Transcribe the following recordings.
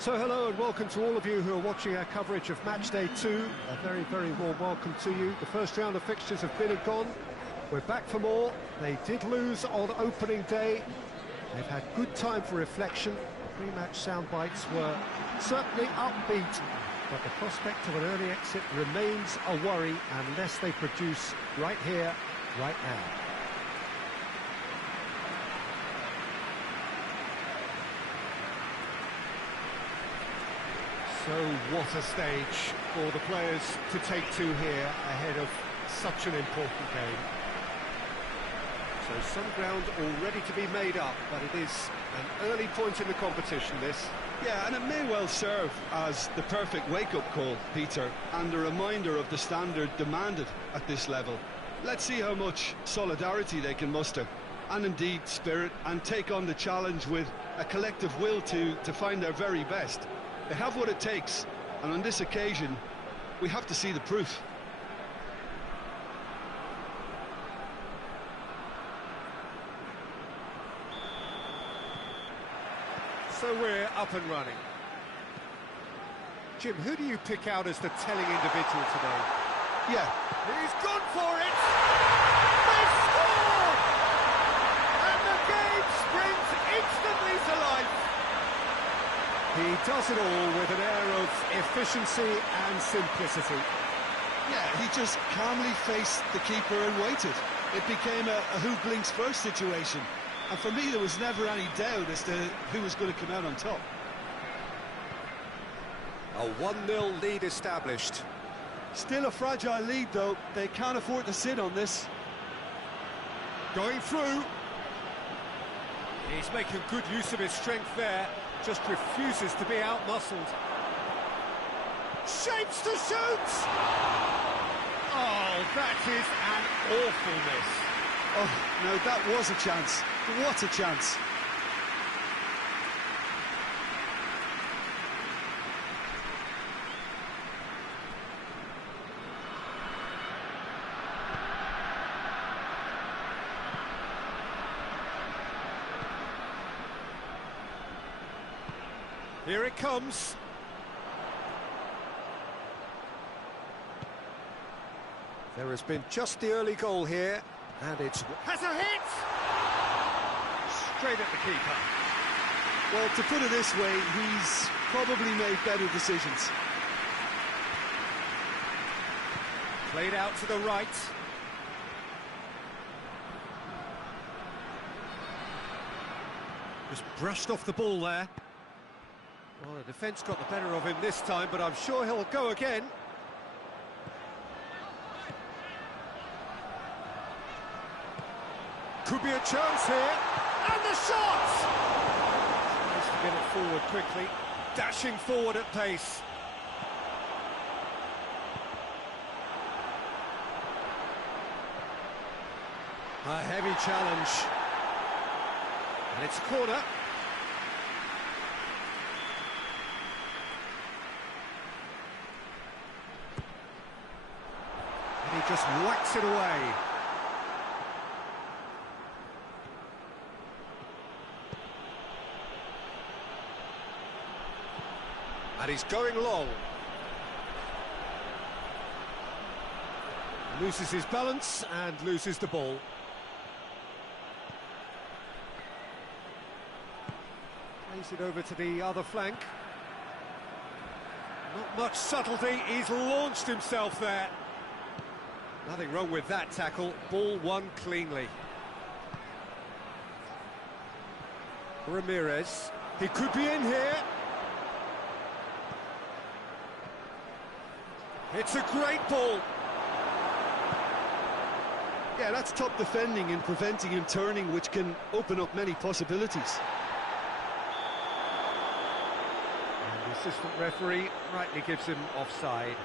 So hello and welcome to all of you who are watching our coverage of match day 2. A very, very warm welcome to you. The first round of fixtures have been and gone. We're back for more. They did lose on opening day. They've had good time for reflection. The pre-match sound bites were certainly upbeat, but the prospect of an early exit remains a worry unless they produce right here, right now. So what a stage for the players to take to here ahead of such an important game. So some ground already to be made up, but it is an early point in the competition, this. Yeah, and it may well serve as the perfect wake-up call, Peter, and a reminder of the standard demanded at this level. Let's see how much solidarity they can muster, and indeed spirit, and take on the challenge with a collective will to find their very best. They have what it takes, and on this occasion, we have to see the proof. So we're up and running. Jim, who do you pick out as the telling individual today? Yeah. He's gone for it! They score! And the game springs instantly to life. He does it all with an air of efficiency and simplicity. Yeah, he just calmly faced the keeper and waited. It became a who blinks first situation. And for me, there was never any doubt as to who was going to come out on top. A 1-0 lead established. Still a fragile lead, though. They can't afford to sit on this. Going through. He's making good use of his strength there. Just refuses to be out-muscled. Shapes to shoot! Oh, that is an awful miss. Oh, no, that was a chance. What a chance. Here it comes. There has been just the early goal here, and it's... has a hit! Straight at the keeper. Well, to put it this way, he's probably made better decisions. Played out to the right. Just brushed off the ball there. Well, the defence got the better of him this time, but I'm sure he'll go again. Could be a chance here. And the shot! Tries to get it forward quickly. Dashing forward at pace. A heavy challenge. And it's a corner. And he just whacks it away. And he's going long. Loses his balance and loses the ball. Plays it over to the other flank. Not much subtlety, he's launched himself there. Nothing wrong with that tackle, ball won cleanly. Ramirez, he could be in here. It's a great ball. Yeah, that's top defending and preventing him turning, which can open up many possibilities. And the assistant referee rightly gives him offside.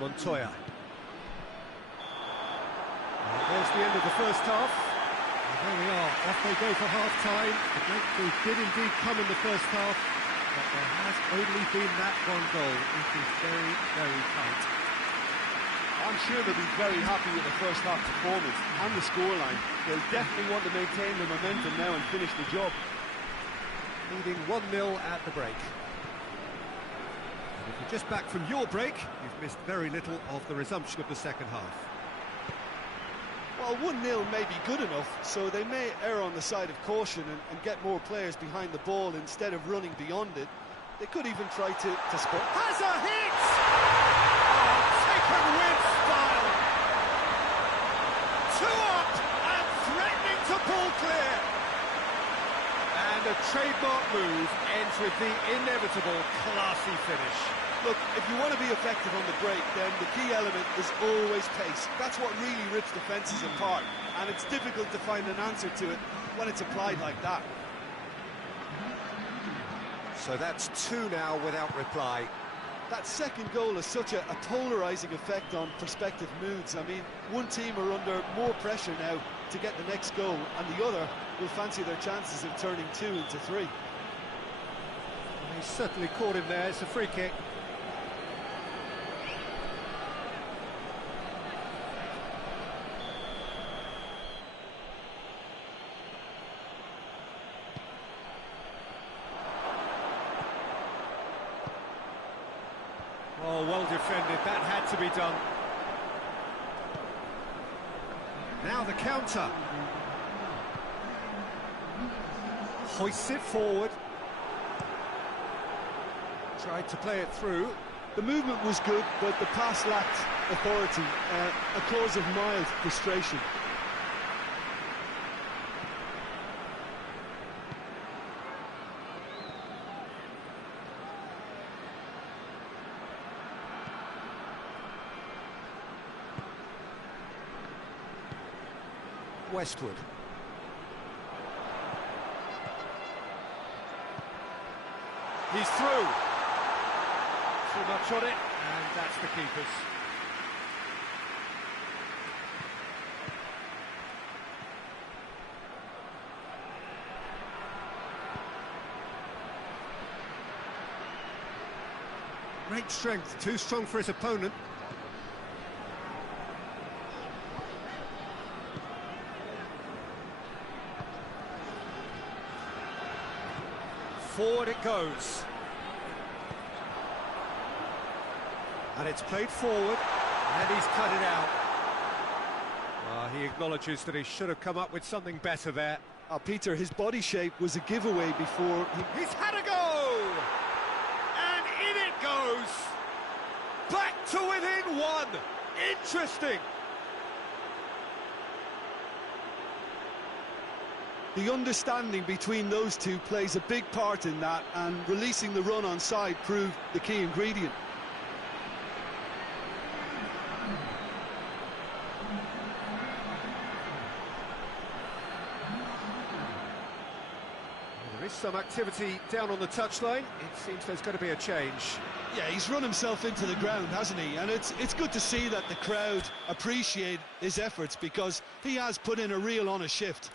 Montoya. There's the end of the first half. And there we are, off they go for half-time. The breakthrough did indeed come in the first half. but there has only been that one goal. It is very, very tight. I'm sure they'll be very happy with the first half performance and the scoreline. They'll definitely want to maintain the momentum now and finish the job. Leading 1-0 at the break. And if you're just back from your break, you've missed very little of the resumption of the second half. Well, 1-0 may be good enough, so they may err on the side of caution and get more players behind the ball instead of running beyond it. They could even try to score. Has a hit! Oh, taken with style! Two up and threatening to pull clear! And a trademark move ends with the inevitable classy finish. Look, if you want to be effective on the break, then the key element is always pace. That's what really rips defences apart, and it's difficult to find an answer to it when it's applied like that. So that's 2 now without reply. That second goal has such a polarising effect on prospective moods. I mean, one team are under more pressure now to get the next goal, and the other will fancy their chances of turning 2 into 3. Well, he's certainly caught him there. It's a free kick. Oh, well defended, that had to be done. Now the counter. Hoists it forward. Tried to play it through. The movement was good, but the pass lacked authority, a cause of mild frustration. Westwood. He's through. Too much on it, and that's the keeper's. Great strength, too strong for his opponent. Forward it goes. And it's played forward, and he's cut it out. He acknowledges that he should have come up with something better there. Peter, his body shape was a giveaway before He's had a go! And in it goes! Back to within 1! Interesting! The understanding between those two plays a big part in that, and releasing the run on side proved the key ingredient. There is some activity down on the touchline. It seems there's going to be a change. Yeah, he's run himself into the ground, hasn't he? And it's good to see that the crowd appreciate his efforts, because he has put in a real honest shift.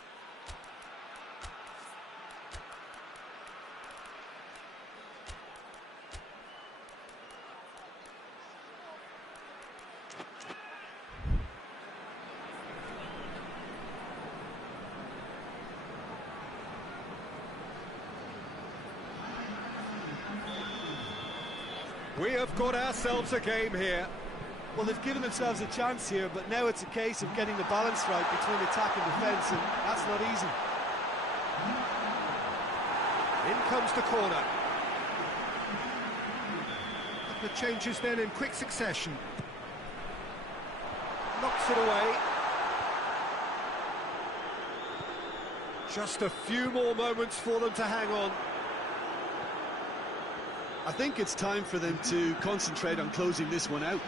We have got ourselves a game here. Well, they've given themselves a chance here, but now it's a case of getting the balance right between attack and defence, and that's not easy. In comes the corner. The changes then in quick succession. Knocks it away. Just a few more moments for them to hang on. I think it's time for them to concentrate on closing this one out.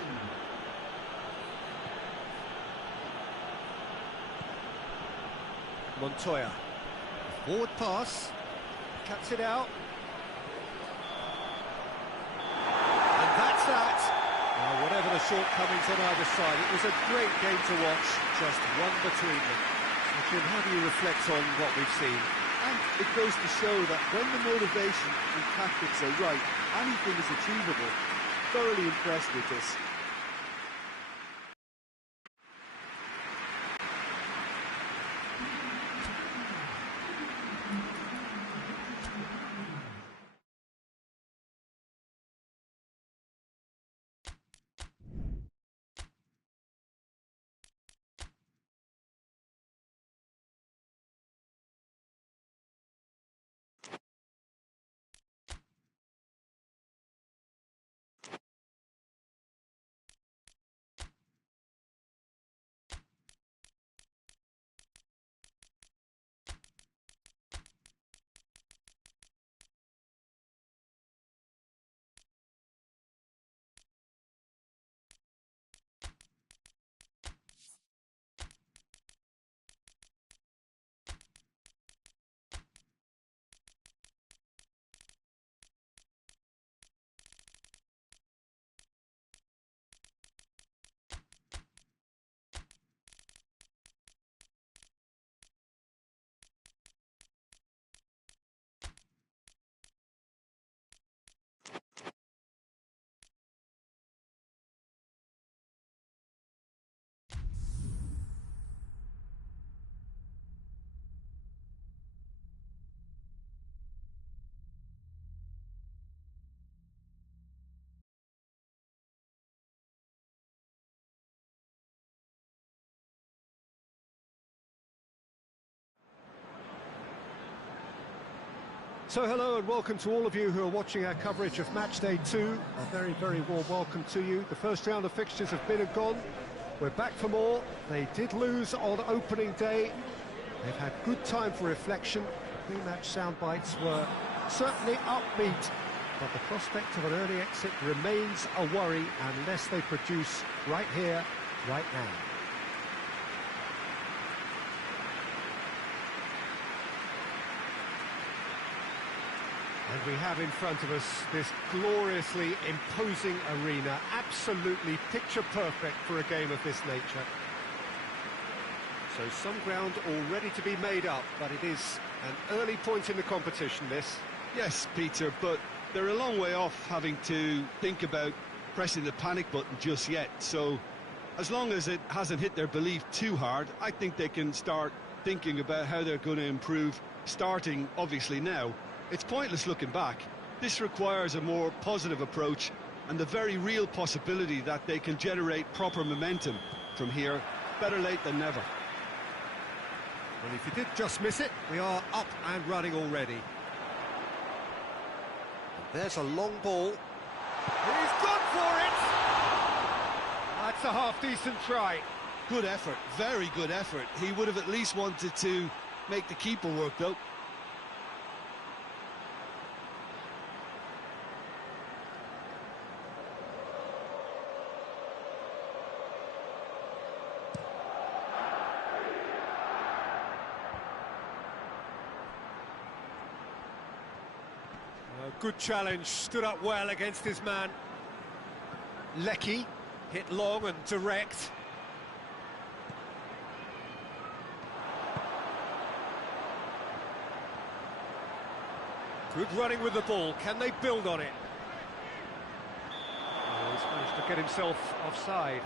Montoya. Forward pass. Cuts it out. And that's that. Well, whatever the shortcomings on either side, it was a great game to watch. Just one between them. So Jim, how do you reflect on what we've seen? it goes to show that when the motivation and tactics are right, anything is achievable. Thoroughly impressed with this. So hello and welcome to all of you who are watching our coverage of match day 2. A very, very warm welcome to you. The first round of fixtures have been and gone. We're back for more. They did lose on opening day. They've had good time for reflection. Pre-match sound bites were certainly upbeat, but the prospect of an early exit remains a worry unless they produce right here, right now. And we have in front of us this gloriously imposing arena, absolutely picture perfect for a game of this nature. So some ground already to be made up, but it is an early point in the competition, this. Yes, Peter, but they're a long way off having to think about pressing the panic button just yet. So as long as it hasn't hit their belief too hard, I think they can start thinking about how they're going to improve, starting obviously now. It's pointless looking back. This requires a more positive approach and the very real possibility that they can generate proper momentum from here. Better late than never. Well, if you did just miss it, we are up and running already. And there's a long ball. He's gone for it! That's a half-decent try. Good effort, very good effort. He would have at least wanted to make the keeper work, though. Good challenge, stood up well against his man. Lecky, hit long and direct. Good running with the ball, can they build on it? Oh, he's managed to get himself offside.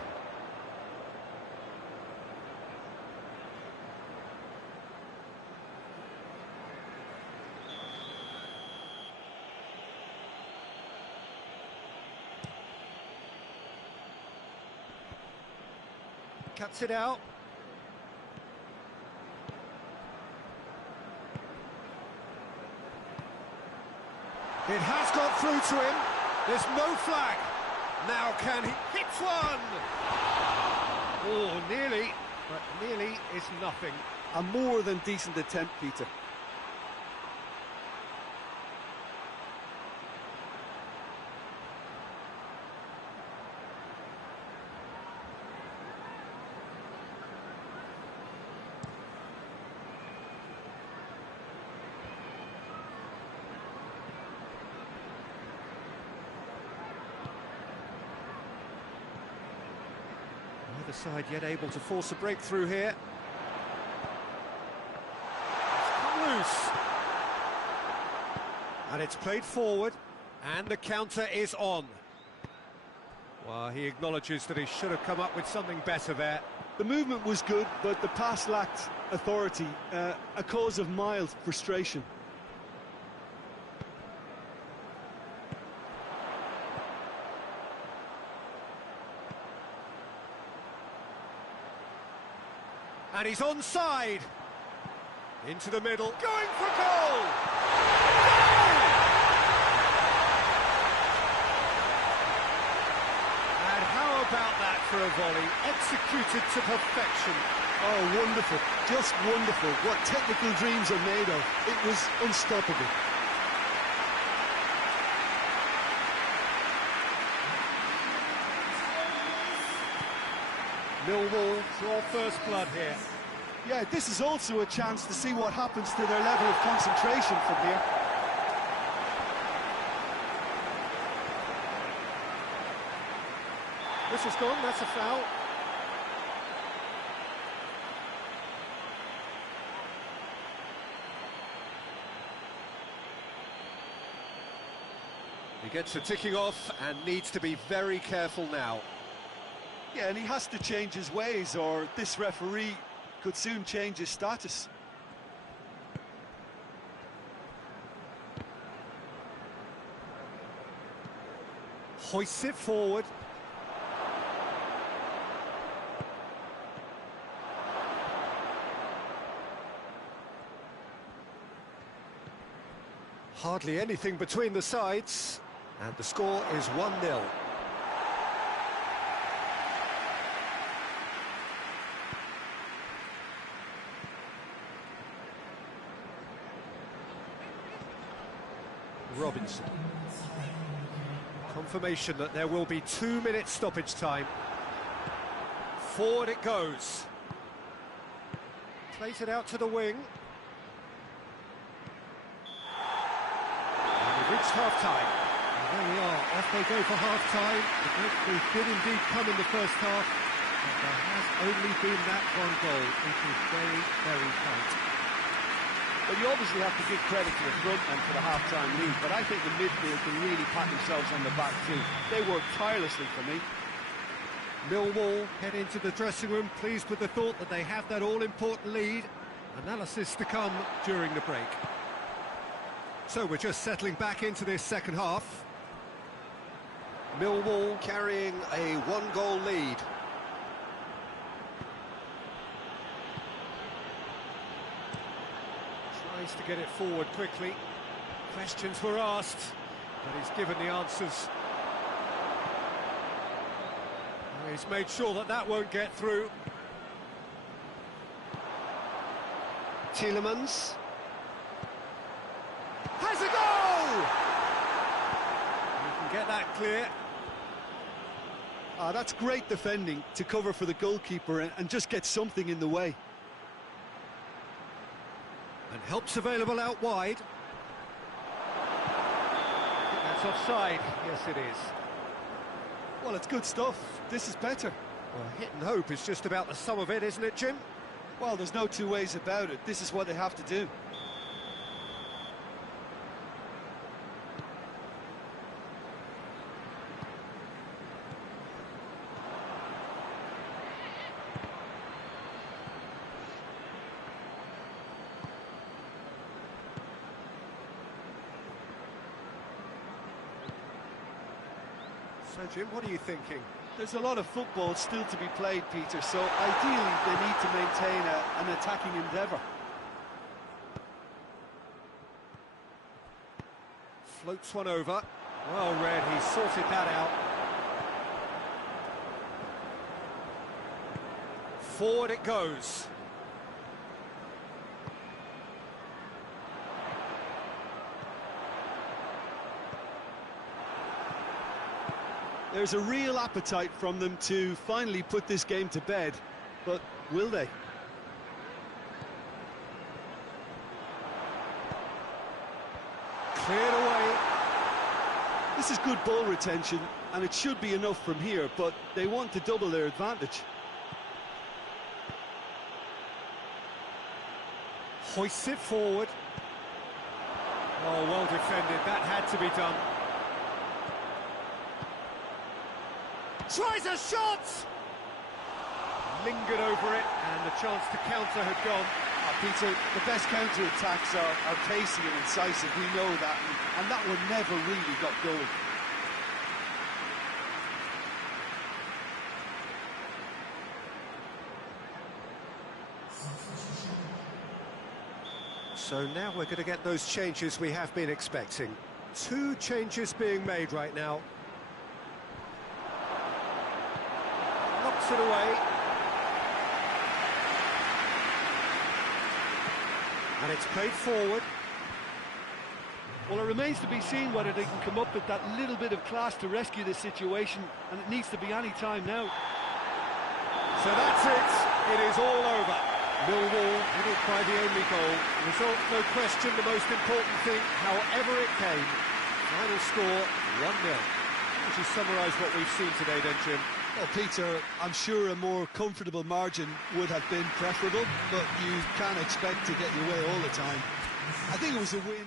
Cuts it out. It has got through to him. There's no flag. Now can he hit one? Oh, nearly, but nearly is nothing. A more than decent attempt, Peter. Neither side yet able to force a breakthrough here. It's come loose. And it's played forward, and the counter is on. Well, he acknowledges that he should have come up with something better there. The movement was good, but the pass lacked authority, a cause of mild frustration. And he's onside. Into the middle, going for goal! And how about that for a volley, executed to perfection. Oh, wonderful, just wonderful. What technical dreams are made of. It was unstoppable. Millwall draw first blood here. Yeah, this is also a chance to see what happens to their level of concentration from here. This is gone, that's a foul. He gets the ticking off and needs to be very careful now. Yeah, and he has to change his ways, or this referee could soon change his status. Hoists it forward. Hardly anything between the sides, and the score is 1-0. Robinson. Confirmation that there will be 2 minutes stoppage time. Forward it goes. Plays it out to the wing. And we've reached half-time. And there we are, off they go for half-time. The breakthrough did indeed come in the first half, but there has only been that one goal. It is very, very tight. Well, you obviously have to give credit to the front men for the half-time lead, but I think the midfield can really pat themselves on the back too. They worked tirelessly for me. Millwall head into the dressing room, pleased with the thought that they have that all-important lead. Analysis to come during the break. So we're just settling back into this second half. Millwall carrying a one-goal lead. Tries to get it forward quickly. Questions were asked, but he's given the answers. He's made sure that that won't get through. Tielemans has a goal! You can get that clear. That's great defending to cover for the goalkeeper and just get something in the way. And help's available out wide. I think that's offside. Yes, it is. Well, it's good stuff. This is better. Well, hit and hope is just about the sum of it, isn't it, Jim? Well, there's no two ways about it. This is what they have to do. So, Jim, what are you thinking? There's a lot of football still to be played, Peter, so ideally they need to maintain an attacking endeavour. Floats one over. Well read, he sorted that out. Forward it goes. There's a real appetite from them to finally put this game to bed, but will they? Cleared away. This is good ball retention, and it should be enough from here, but they want to double their advantage. Hoists it forward. Oh, well defended, that had to be done. Tries a shot! Lingered over it, and the chance to counter had gone. Peter, the best counter-attacks are pacey and incisive, we know that, and that one never really got going. So now we're going to get those changes we have been expecting. 2 changes being made right now. Knocks it away. And it's played forward. Well, it remains to be seen whether they can come up with that little bit of class to rescue this situation, and it needs to be any time now. So that's it. It is all over. Millwall hit it by the only goal. Result, no question, the most important thing, however it came. Final score, 1-0. Would you summarise what we've seen today then, Jim? Well, Peter, I'm sure a more comfortable margin would have been preferable, but you can't expect to get your way all the time. I think it was a win.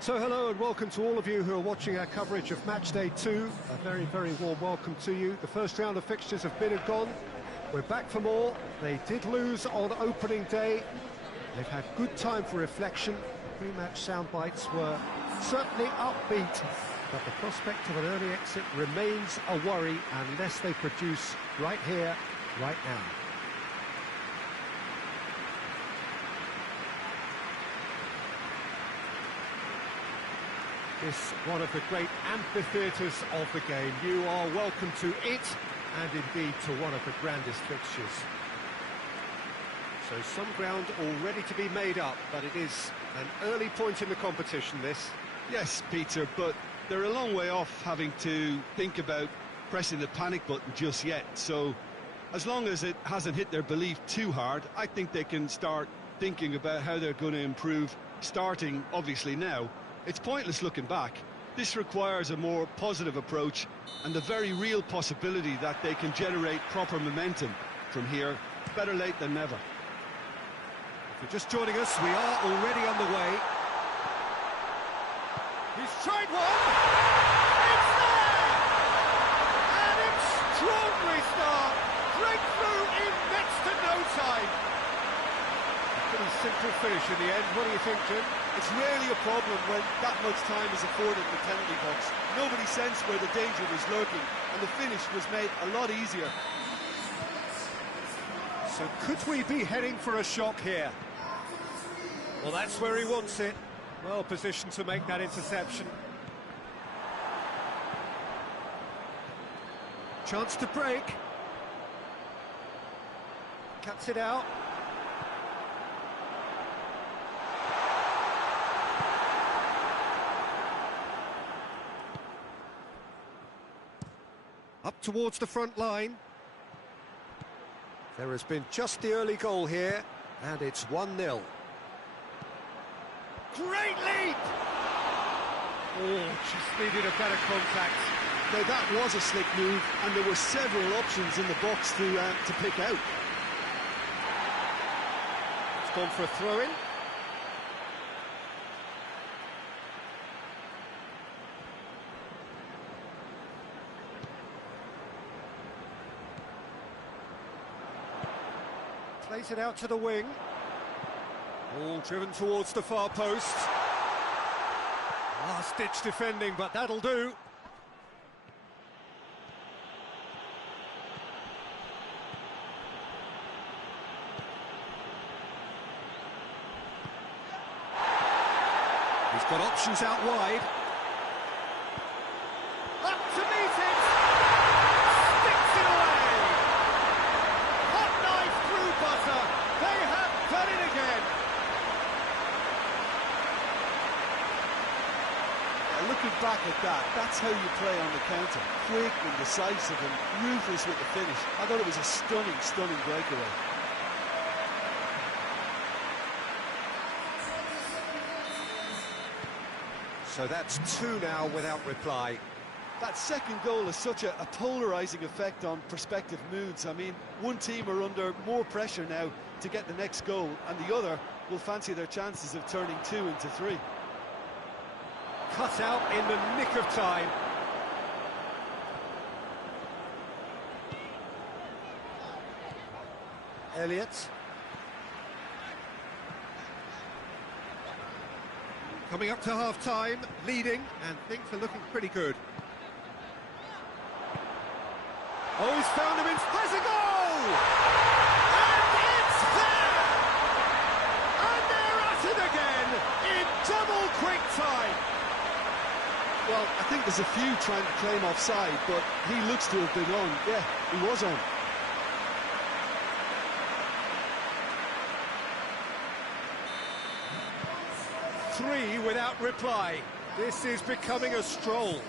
So hello and welcome to all of you who are watching our coverage of Matchday 2. A very, very warm welcome to you. The first round of fixtures have been and gone. We're back for more. They did lose on opening day. They've had good time for reflection. Pre-match sound bites were certainly upbeat, but the prospect of an early exit remains a worry unless they produce right here, right now. This one of the great amphitheatres of the game. You are welcome to it, and indeed to one of the grandest fixtures. So some ground already to be made up, but it is an early point in the competition, this. Yes, Peter, but they're a long way off having to think about pressing the panic button just yet. So as long as it hasn't hit their belief too hard, I think they can start thinking about how they're going to improve, starting obviously now. It's pointless looking back. This requires a more positive approach and the very real possibility that they can generate proper momentum from here. Better late than never. If you're just joining us, we are already underway. He's tried one! It's there! An extraordinary start! Breakthrough in next to no time! A pretty simple finish in the end. What do you think, Jim? It's rarely a problem when that much time is afforded in the penalty box. Nobody sensed where the danger was lurking, and the finish was made a lot easier. So could we be heading for a shock here? Well, that's where he wants it. Well positioned to make that interception. Chance to break. Cuts it out. Up towards the front line. There has been just the early goal here, and it's 1-0. Great leap! Oh, just needed a better contact. Now that was a slick move, and there were several options in the box to pick out. It's gone for a throw-in. Plays it out to the wing. All driven towards the far post. Last-ditch defending, but that'll do. He's got options out wide. Up to meet it! Sticks it away! Hot knife through butter. They have done it again. Looking back at that, that's how you play on the counter. Quick and decisive and ruthless with the finish. I thought it was a stunning, stunning breakaway. So that's 2 now without reply. That second goal has such a polarising effect on prospective moods. I mean, one team are under more pressure now to get the next goal, and the other will fancy their chances of turning 2 into 3. Cut out in the nick of time. Elliott. Coming up to half-time, leading, and things are looking pretty good. Oh, he's found him in... Has a goal! And it's there! And they're at it again in double quick time. Well, I think there's a few trying to claim offside, but he looks to have been on. Yeah, he was on. Three without reply. This is becoming a stroll.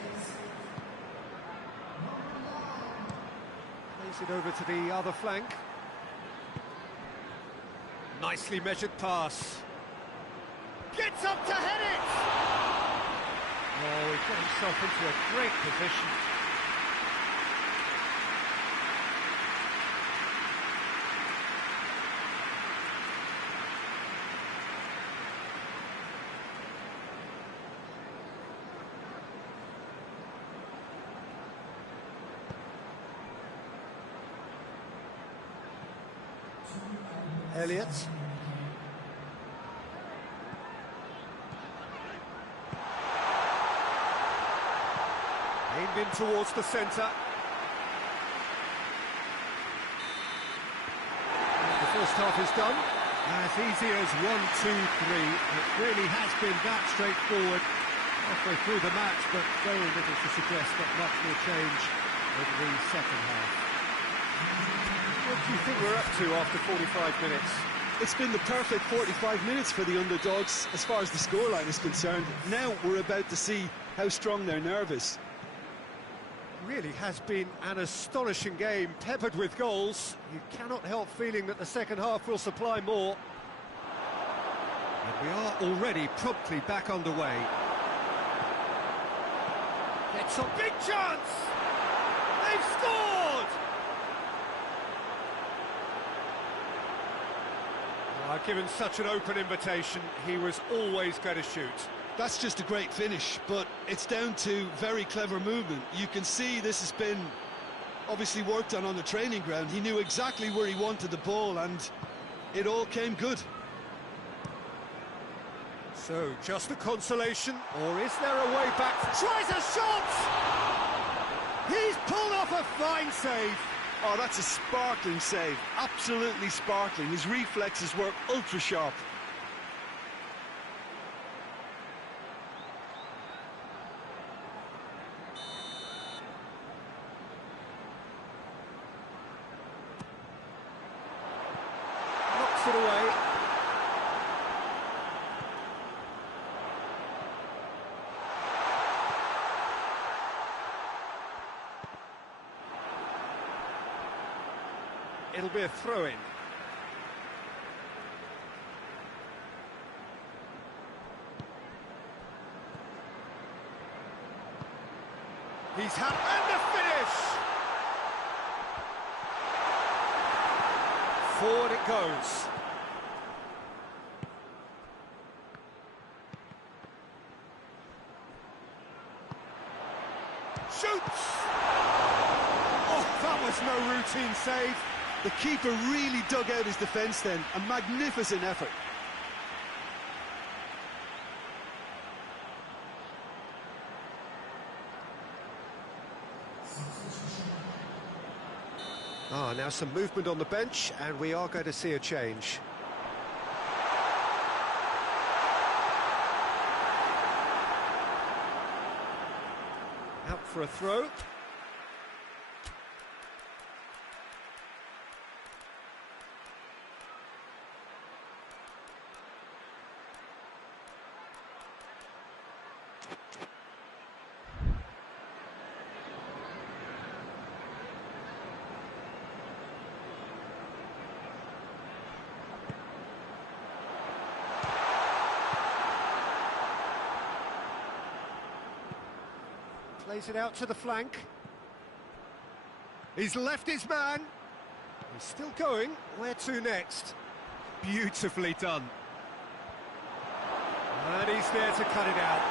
Plays it over to the other flank. Nicely measured pass. Gets up to head it! Oh, he got himself into a great position. Elliott. Aimed in towards the centre. The first half is done. As easy as 1, 2, 3. It really has been that straightforward halfway through the match, but very little to suggest that much will change over the second half. What do you think we're up to after 45 minutes? It's been the perfect 45 minutes for the underdogs as far as the scoreline is concerned. Now we're about to see how strong their nerve is. Really has been an astonishing game, peppered with goals. You cannot help feeling that the second half will supply more. And we are already promptly back underway. It's a big chance! They've scored! Given such an open invitation, he was always going to shoot. That's just a great finish, but it's down to very clever movement. You can see this has been obviously worked on the training ground. He knew exactly where he wanted the ball, and it all came good. So, just a consolation, or is there a way back? Tries a shot! He's pulled off a fine save. Oh, that's a sparkling save. Absolutely sparkling. His reflexes were ultra sharp. Knocks it away. It'll be a throw-in. He's had... and the finish! Forward it goes. Shoots! Oh, that was no routine save. The keeper really dug out his defence then. A magnificent effort. Now some movement on the bench, and we are going to see a change. Out for a throw. Plays it out to the flank. He's left his man. He's still going. Where to next? Beautifully done. And he's there to cut it out.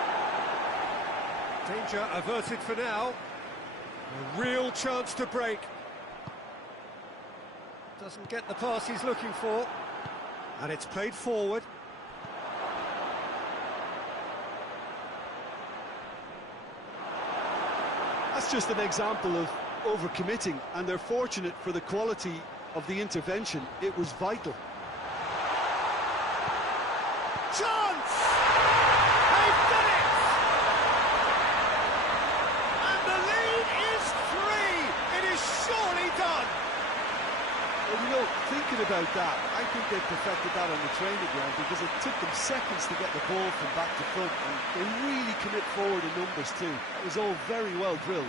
Danger averted for now. A real chance to break. Doesn't get the pass he's looking for. And it's played forward. That's just an example of overcommitting, and they're fortunate for the quality of the intervention. It was vital. Chance! They've done it! And the lead is 3! It is surely done! Well, you know, thinking about that, I think they perfected that on the training ground, because it took them seconds to get the ball from back to front, and they really commit forward in numbers too. It was all very well drilled.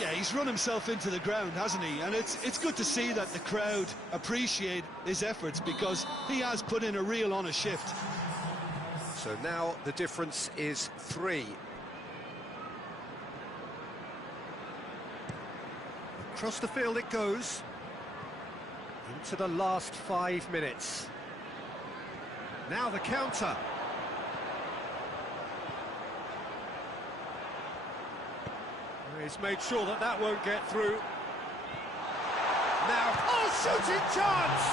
Yeah, he's run himself into the ground, hasn't he? And it's good to see that the crowd appreciate his efforts, because he has put in a real honest shift. So now the difference is 3. Across the field it goes. Into the last 5 minutes. Now the counter. He's made sure that that won't get through. Now, oh, shooting chance!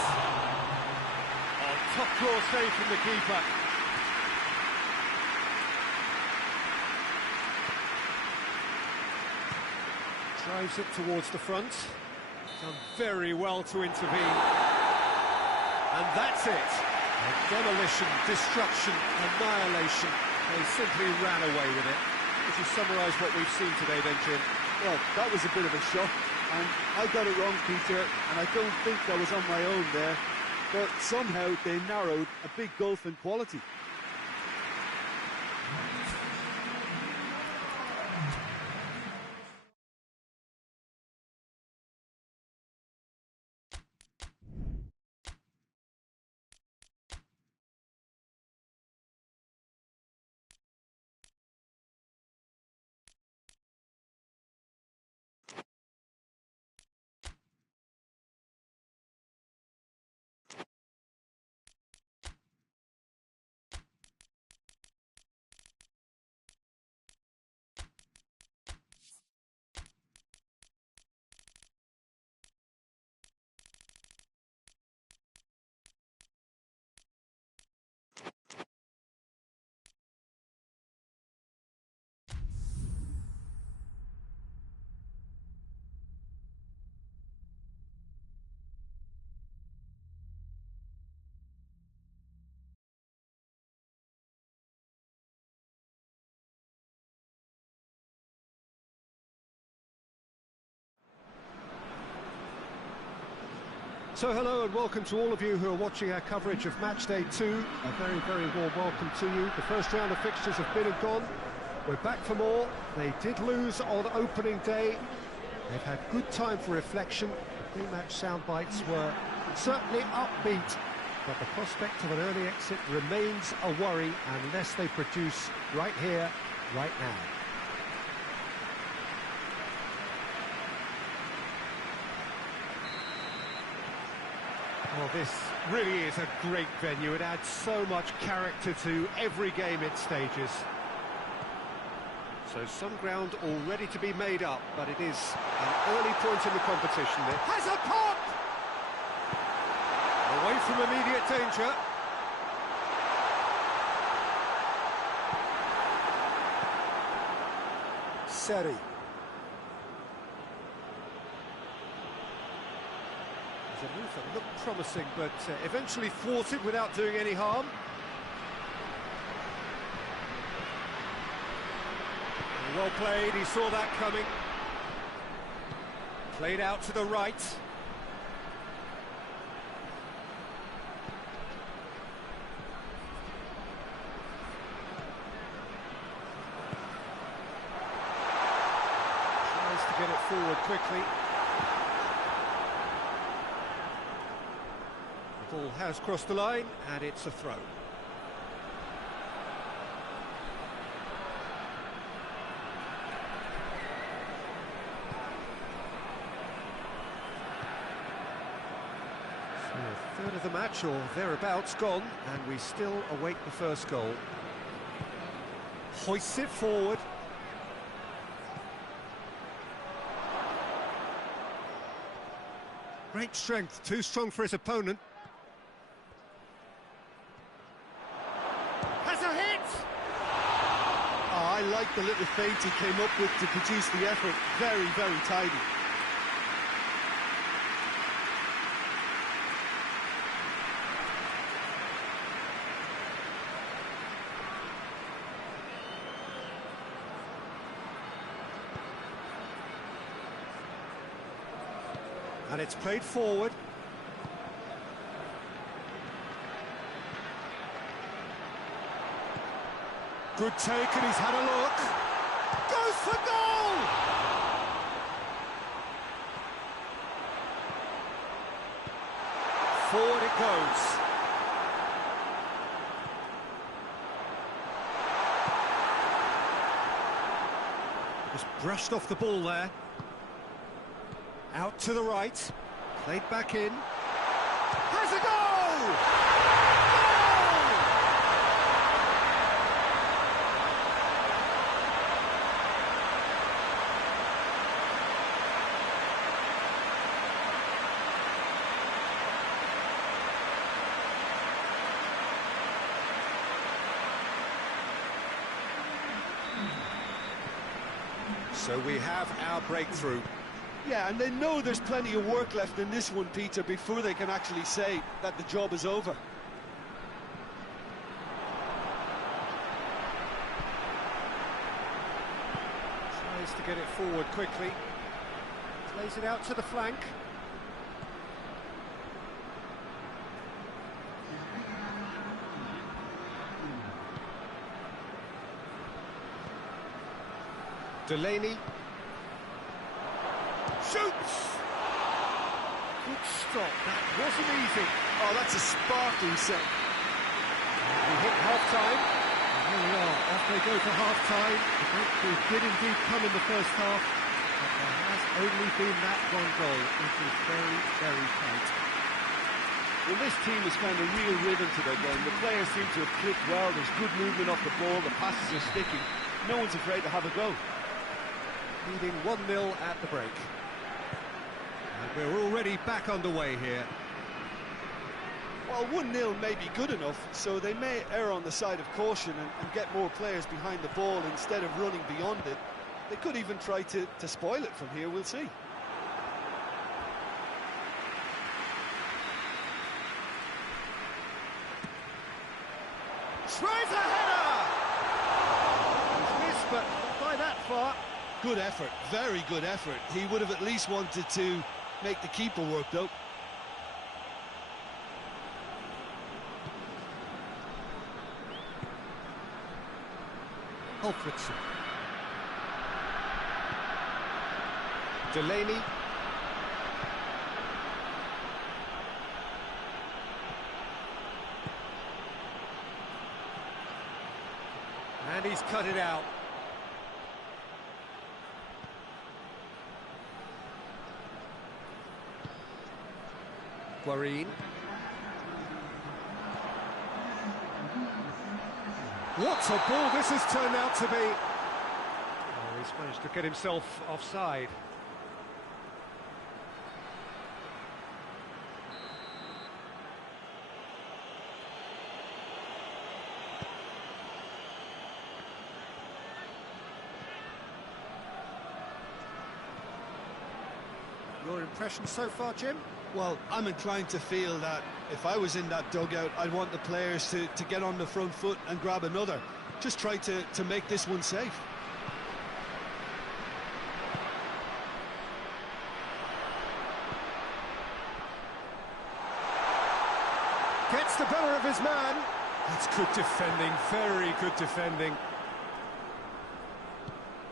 Oh, top claw save from the keeper. Drives it towards the front. Done very well to intervene. And that's it. Demolition, destruction, annihilation. They simply ran away with it. Could you summarise what we've seen today then, Jim? Well, that was a bit of a shock, and I got it wrong, Peter, and I don't think I was on my own there, but somehow they narrowed a big gulf in quality. So hello and welcome to all of you who are watching our coverage of match day 2. A very, very warm welcome to you. The first round of fixtures have been and gone. We're back for more. They did lose on opening day. They've had good time for reflection. The pre-match sound bites were certainly upbeat, but the prospect of an early exit remains a worry unless they produce right here, right now. Well, this really is a great venue. It adds so much character to every game it stages. So some ground already to be made up, but it is an early point in the competition. It has a pop! Away from immediate danger. Seri. There's a move that looked promising, but eventually thwarted without doing any harm. Well played, he saw that coming. Played out to the right. Tries to get it forward quickly. The ball has crossed the line, and it's a throw. A third of the match, or thereabouts, gone, and we still await the first goal. Hoists it forward. Great strength, too strong for his opponent. Has a hit! Oh, I like the little feint he came up with to produce the effort. Very, very tidy. And it's played forward. Good take, and he's had a look. Goes for goal! Forward it goes. Just brushed off the ball there. Out to the right, played back in, has a goal! Goal! So we have our breakthrough. Yeah, and they know there's plenty of work left in this one, Peter, before they can actually say that the job is over. Tries to get it forward quickly. Plays it out to the flank. Delaney. Shoots! Good stop, that wasn't easy. Oh, that's a sparkling set. We hit half-time, and here we are, off they go for half-time. The breakthrough did indeed come in the first half, but there has only been that one goal. It is very, very tight. Well, this team has found a real rhythm to their game. The players seem to have clicked well, there's good movement off the ball, the passes are sticking. No one's afraid to have a go. Leading 1-0 at the break. And we're already back underway here. Well, 1-0 may be good enough, so they may err on the side of caution and get more players behind the ball instead of running beyond it. They could even try to spoil it from here, we'll see. Tries a header! He's missed, but not by that far. Good effort, very good effort. He would have at least wanted to make the keeper work, though. Alfredson. Delaney. And he's cut it out. Guarin. What a ball this has turned out to be. He's managed to get himself offside. Your impression so far, Jim? Well, I'm inclined to feel that if I was in that dugout, I'd want the players to get on the front foot and grab another. Just try to make this one safe. Gets the better of his man. That's good defending, very good defending.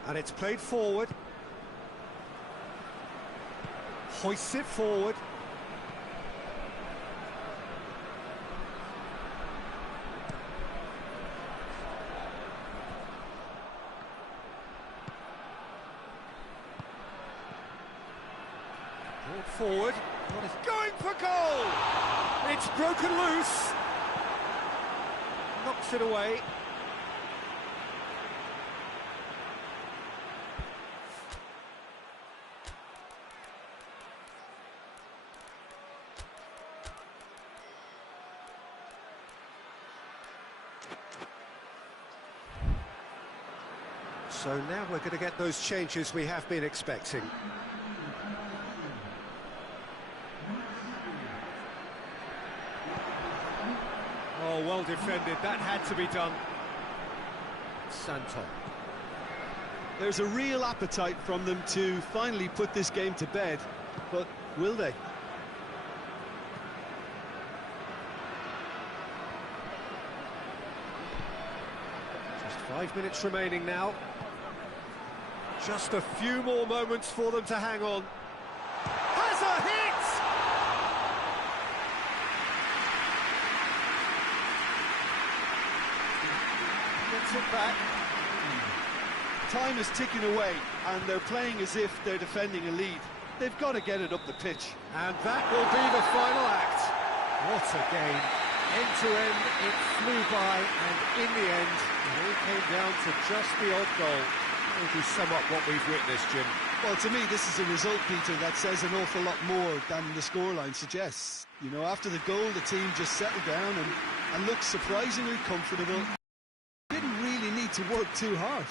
And it's played forward. Hoists it forward. Brought forward. What is going for goal? It's broken loose. Knocks it away. So now we're going to get those changes we have been expecting. Oh, well defended. That had to be done. Santon. There's a real appetite from them to finally put this game to bed, but will they? Just 5 minutes remaining now. Just a few more moments for them to hang on. Has a hit! Gets it back. Time is ticking away, and they're playing as if they're defending a lead. They've got to get it up the pitch. And that will be the final act. What a game. End to end, it flew by, and in the end, it all came down to just the odd goal. Maybe sum up what we've witnessed, Jim. Well, to me, this is a result, Peter, that says an awful lot more than the scoreline suggests. You know, after the goal, the team just settled down and looked surprisingly comfortable. Didn't really need to work too hard.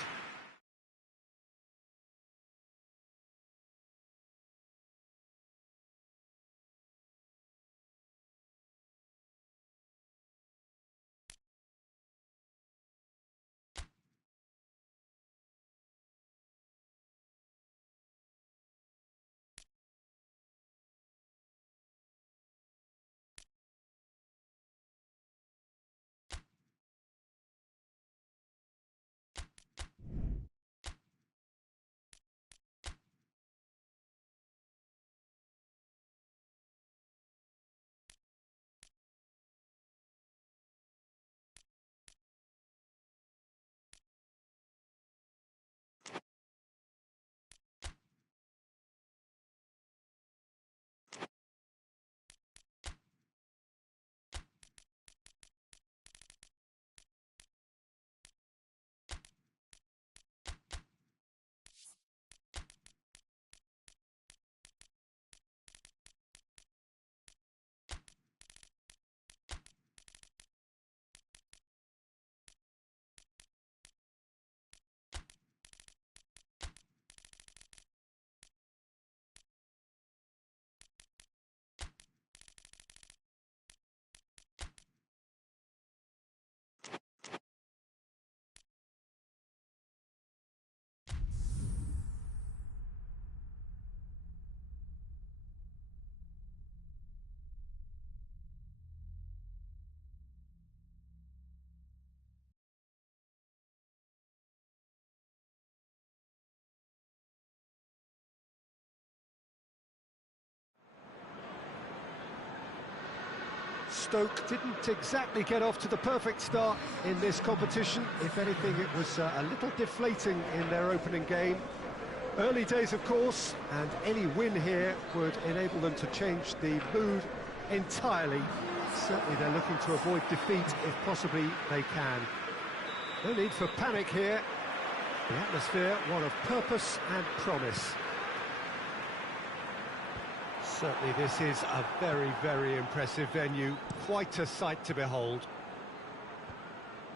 Stoke didn't exactly get off to the perfect start in this competition. If anything, it was a little deflating in their opening game. Early days, of course, and any win here would enable them to change the mood entirely. Certainly they're looking to avoid defeat if possibly they can. No need for panic here. The atmosphere, one of purpose and promise. Certainly this is a very, very impressive venue. Quite a sight to behold.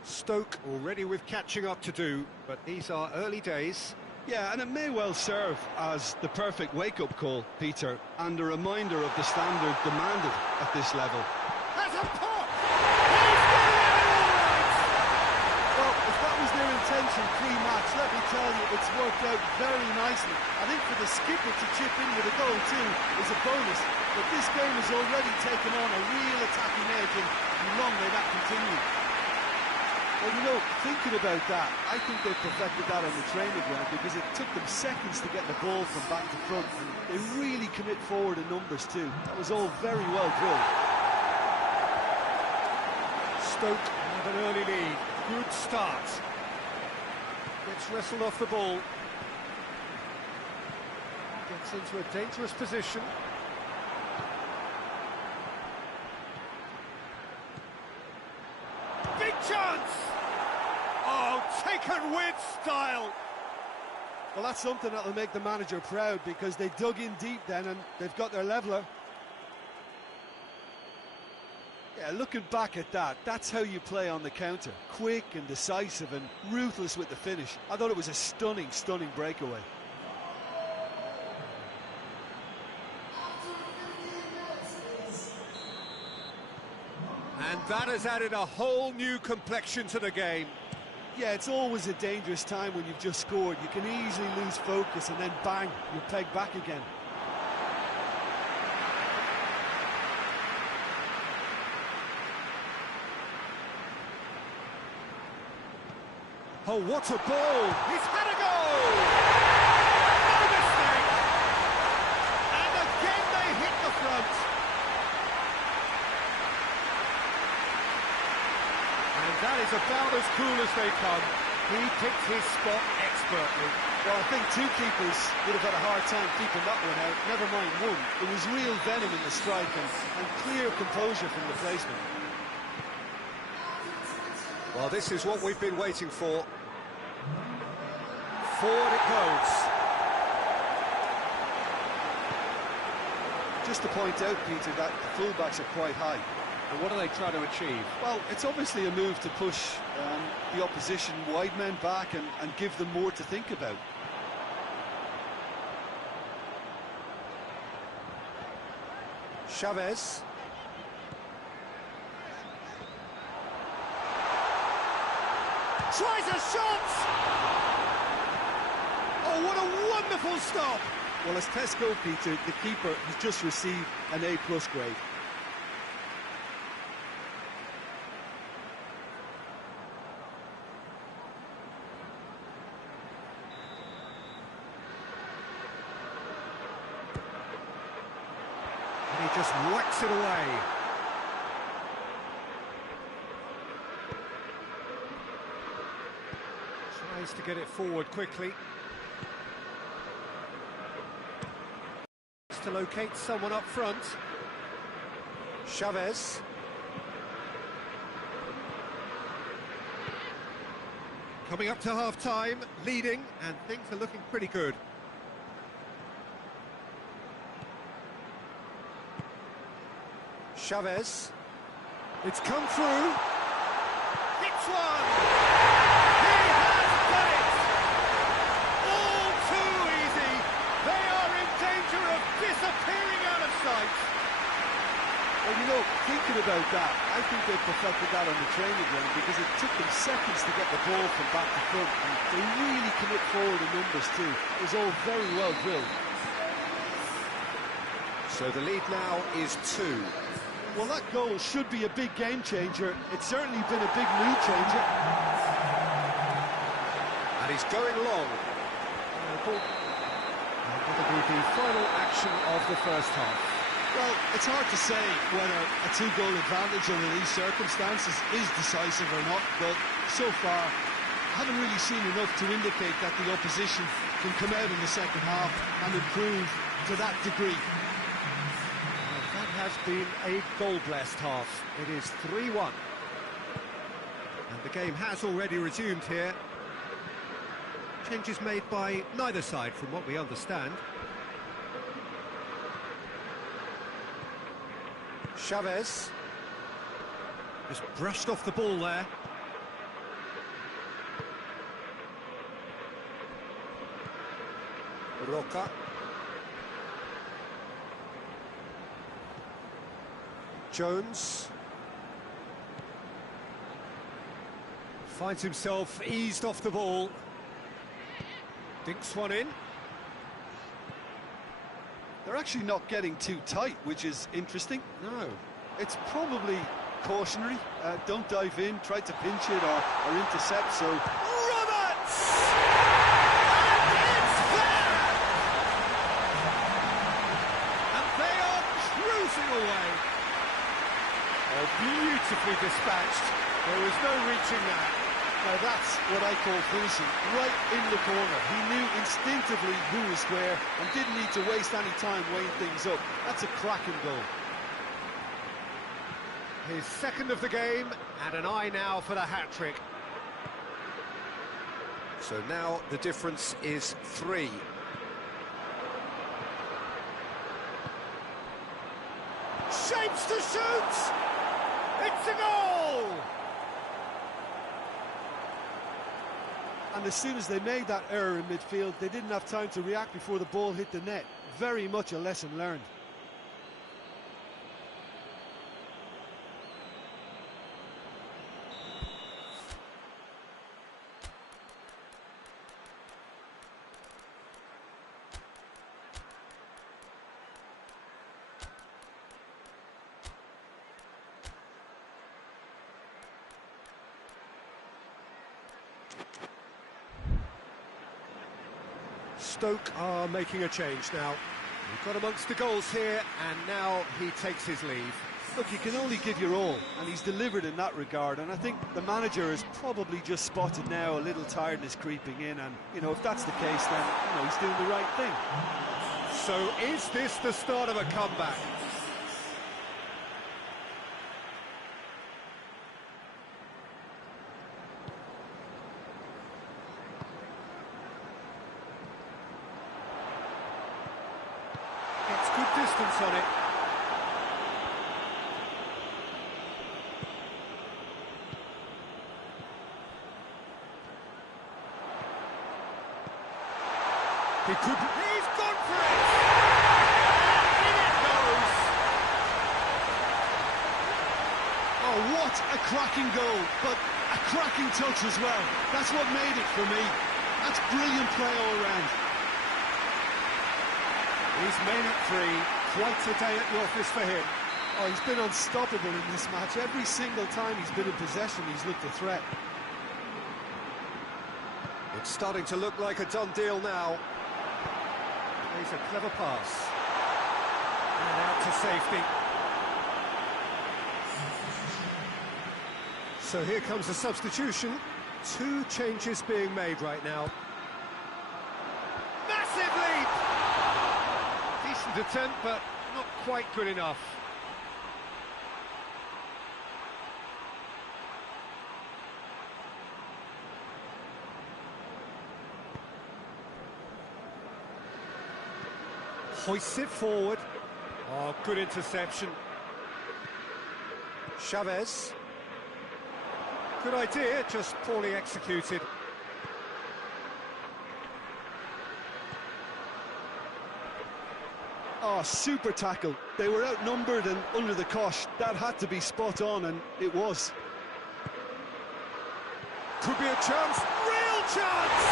Stoke already with catching up to do, but these are early days. Yeah, and it may well serve as the perfect wake-up call, Peter, and a reminder of the standard demanded at this level. Has a pop! Well, if that was their intention pre-match, let me tell you, it's worked out very nicely. I think for the skipper to chip in with a goal too is a bonus, but this game has already taken on a real attacking edge, and long may that continue. Well, you know, thinking about that, I think they've perfected that on the training ground because it took them seconds to get the ball from back to front, and they really commit forward in numbers too. That was all very well drilled. Stoke have an early lead. Good start. Gets wrestled off the ball. Gets into a dangerous position. Big chance! Oh, taken with style! Well, that's something that'll make the manager proud because they dug in deep then and they've got their leveller. Yeah, looking back at that, that's how you play on the counter. Quick and decisive and ruthless with the finish. I thought it was a stunning, stunning breakaway. And that has added a whole new complexion to the game. Yeah, it's always a dangerous time when you've just scored. You can easily lose focus and then bang, you're pegged back again. Oh, what a ball! He's had a goal! No mistake! And again they hit the front. And that is about as cool as they come. He picked his spot expertly. Well, I think two keepers would have had a hard time keeping that one out, never mind one. It was real venom in the strike and clear composure from the placement. Well, this is what we've been waiting for. Forward it goes. Just to point out, Peter, that the fullbacks are quite high. And what are they trying to achieve? Well, it's obviously a move to push the opposition wide men back and give them more to think about. Chavez. Tries a shot! Oh, what a wonderful stop! Well, as tests go, Peter, the keeper has just received an A+ grade. And he just whacks it away. Tries to get it forward quickly. To locate someone up front. Chavez. Coming up to half-time, leading, and things are looking pretty good. Chavez. It's come through. Hits one! He has done it! All too easy. They are in danger of disappearing out of sight. Well, you know, thinking about that, I think they've perfected that on the training ground because it took them seconds to get the ball from back to front, and they really commit forward in numbers too. It was all very well drilled. So the lead now is 2. Well, that goal should be a big game changer. It's certainly been a big mood changer. And he's going long. It'll be the final action of the first half. Well, it's hard to say whether a 2-goal advantage under these circumstances is decisive or not, but so far, I haven't really seen enough to indicate that the opposition can come out in the second half and improve to that degree. That has been a goal-blessed half. It is 3-1. And the game has already resumed here. changes made by neither side, from what we understand. Chavez. Just brushed off the ball there. Roca. Jones. Finds himself eased off the ball. Dinks one in. They're actually not getting too tight, which is interesting. No. It's probably cautionary. Don't dive in, try to pinch it or intercept, so... Roberts! And it's there! And they are cruising away. Oh, beautifully dispatched. There was no reaching that. Now that's what I call finishing, right in the corner. He knew instinctively who was where and didn't need to waste any time weighing things up. That's a cracking goal. His second of the game, and an eye now for the hat-trick. So now the difference is 3. Shapes to shoot! It's a goal! And as soon as they made that error in midfield, they didn't have time to react before the ball hit the net. Very much a lesson learned. Stoke are making a change now. We've got amongst the goals here, and now he takes his leave. Look, you can only give your all, and he's delivered in that regard, and I think the manager has probably just spotted now a little tiredness creeping in, and, you know, if that's the case, then, you know, he's doing the right thing. So is this the start of a comeback? Gets good distance on it. He could... He's gone for it! In it goes! Oh, what a cracking goal, but a cracking touch as well. That's what made it for me. That's brilliant play all round. He's made it 3. Quite a day at the office for him. Oh, he's been unstoppable in this match. Every single time he's been in possession, he's looked a threat. It's starting to look like a done deal now. He's a clever pass. And out to safety. So here comes a substitution. 2 changes being made right now. Massive leap! Decent attempt, but not quite good enough. Hoists it forward. Oh, good interception. Chavez. Good idea, just poorly executed. Oh, super tackle. They were outnumbered and under the cosh. That had to be spot on, and it was. Could be a chance. Real chance!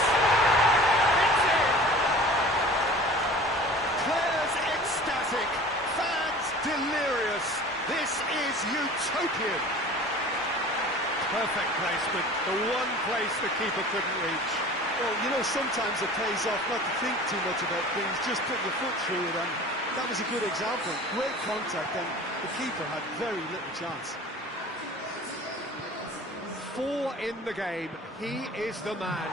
It's in! Players ecstatic. Fans delirious. This is utopian. Perfect placement. The one place the keeper couldn't reach. Well, you know, sometimes it pays off not to think too much about things, just put your foot through it, and that was a good example. Great contact, and the keeper had very little chance. 4 in the game. He is the man.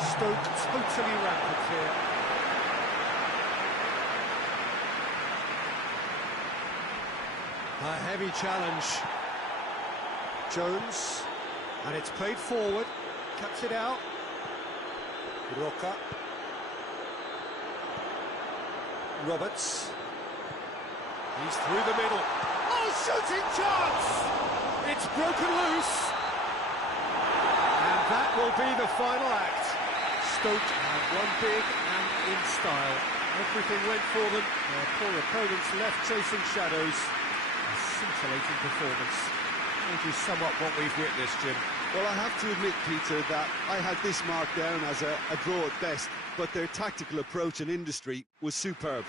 Stoke totally rampant here. A heavy challenge. Jones, and it's played forward. Cuts it out. Roca. Roberts. He's through the middle. Oh, shooting chance! It's broken loose. And that will be the final act. Stoke have won big and in style. Everything went for them. Their poor opponents left chasing shadows. A scintillating performance. How would you sum up what we've witnessed, Jim? Well, I have to admit, Peter, that I had this marked down as a draw at best, but their tactical approach and industry was superb.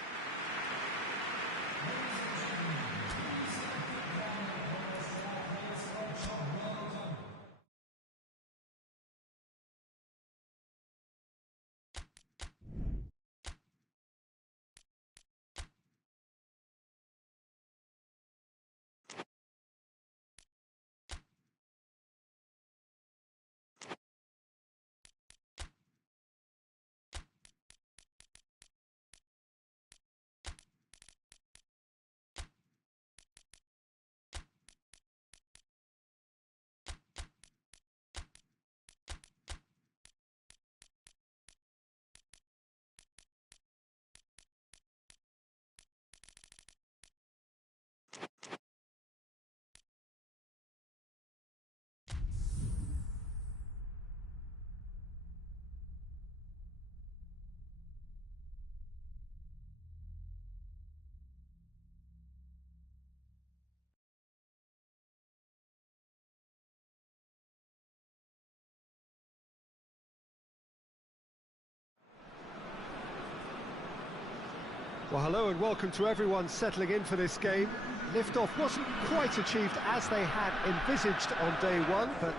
Well, hello and welcome to everyone settling in for this game. Liftoff wasn't quite achieved as they had envisaged on day one, but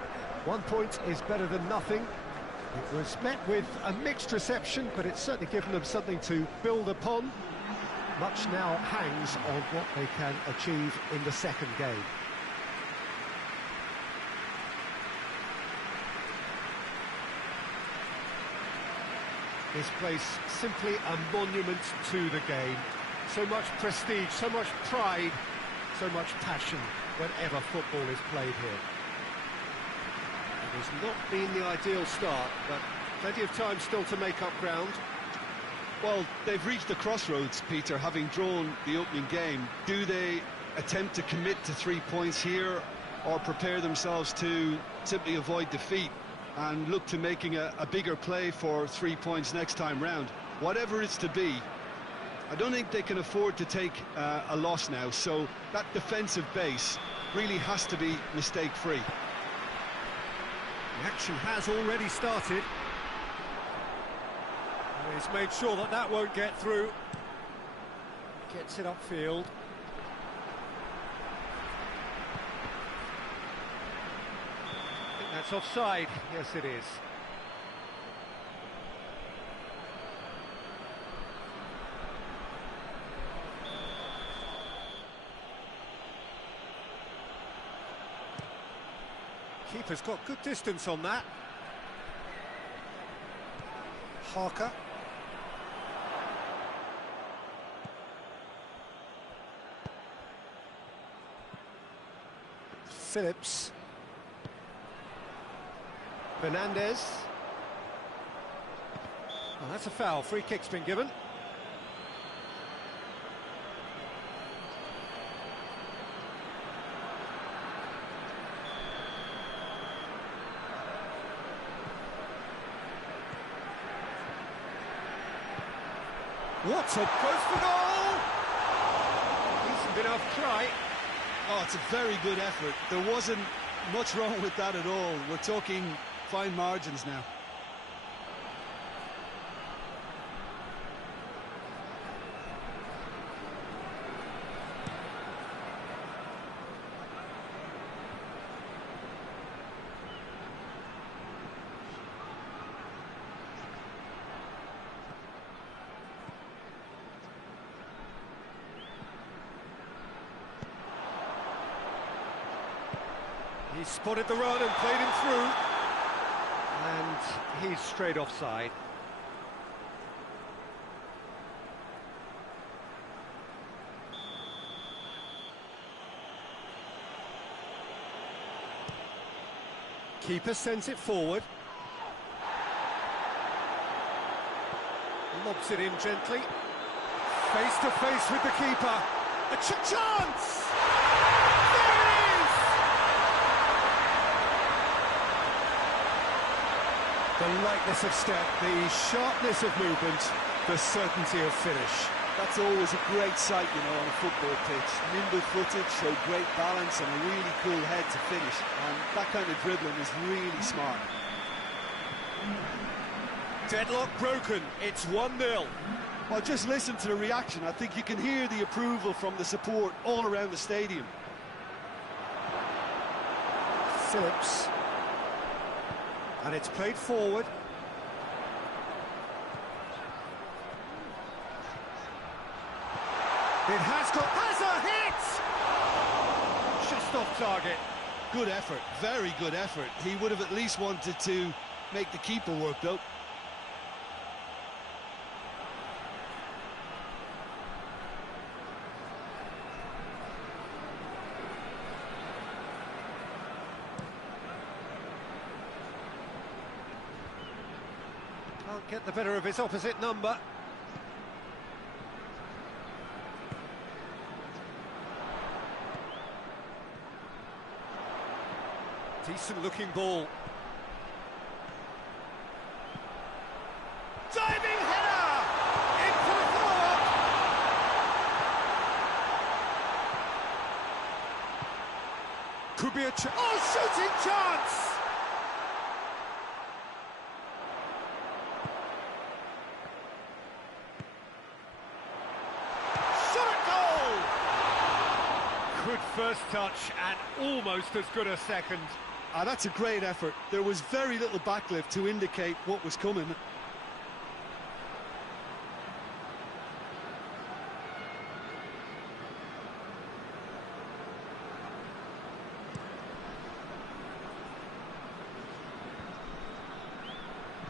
1 point is better than nothing. It was met with a mixed reception, but it's certainly given them something to build upon. Much now hangs on what they can achieve in the second game. This place simply a monument to the game. So much prestige, so much pride, so much passion whenever football is played here. It has not been the ideal start, but plenty of time still to make up ground. Well, they've reached the crossroads, Peter, having drawn the opening game. Do they attempt to commit to 3 points here, or prepare themselves to simply avoid defeat and look to making a bigger play for 3 points next time round? Whatever it's to be, I don't think they can afford to take a loss now, so that defensive base really has to be mistake-free. The action has already started. And he's made sure that that won't get through. Gets it upfield. I think that's offside. Yes, it is. Keeper's got good distance on that. Harker. Phillips. Fernandez. Oh, that's a foul. Free kick's been given. What a goes for goal! Decent enough try. Oh, it's a very good effort. There wasn't much wrong with that at all. We're talking fine margins now. He spotted the run and played him through. And he's straight offside. Keeper sends it forward. Lobs it in gently. Face to face with the keeper. A chance! There it is! The lightness of step, the sharpness of movement, the certainty of finish. That's always a great sight, you know, on a football pitch. Nimble-footed, showed great balance and a really cool head to finish. And that kind of dribbling is really smart. Deadlock broken, it's 1-0. Well, just listen to the reaction. I think you can hear the approval from the support all around the stadium. Phillips. And it's played forward. It has a hit! Just off target. Good effort, very good effort. He would have at least wanted to make the keeper work, though. Can't get the better of his opposite number. Decent looking ball. Diving header! Into the follow-up! Could be a shooting chance! Shot at goal! Good first touch and almost as good a second. That's a great effort. There was very little backlift to indicate what was coming.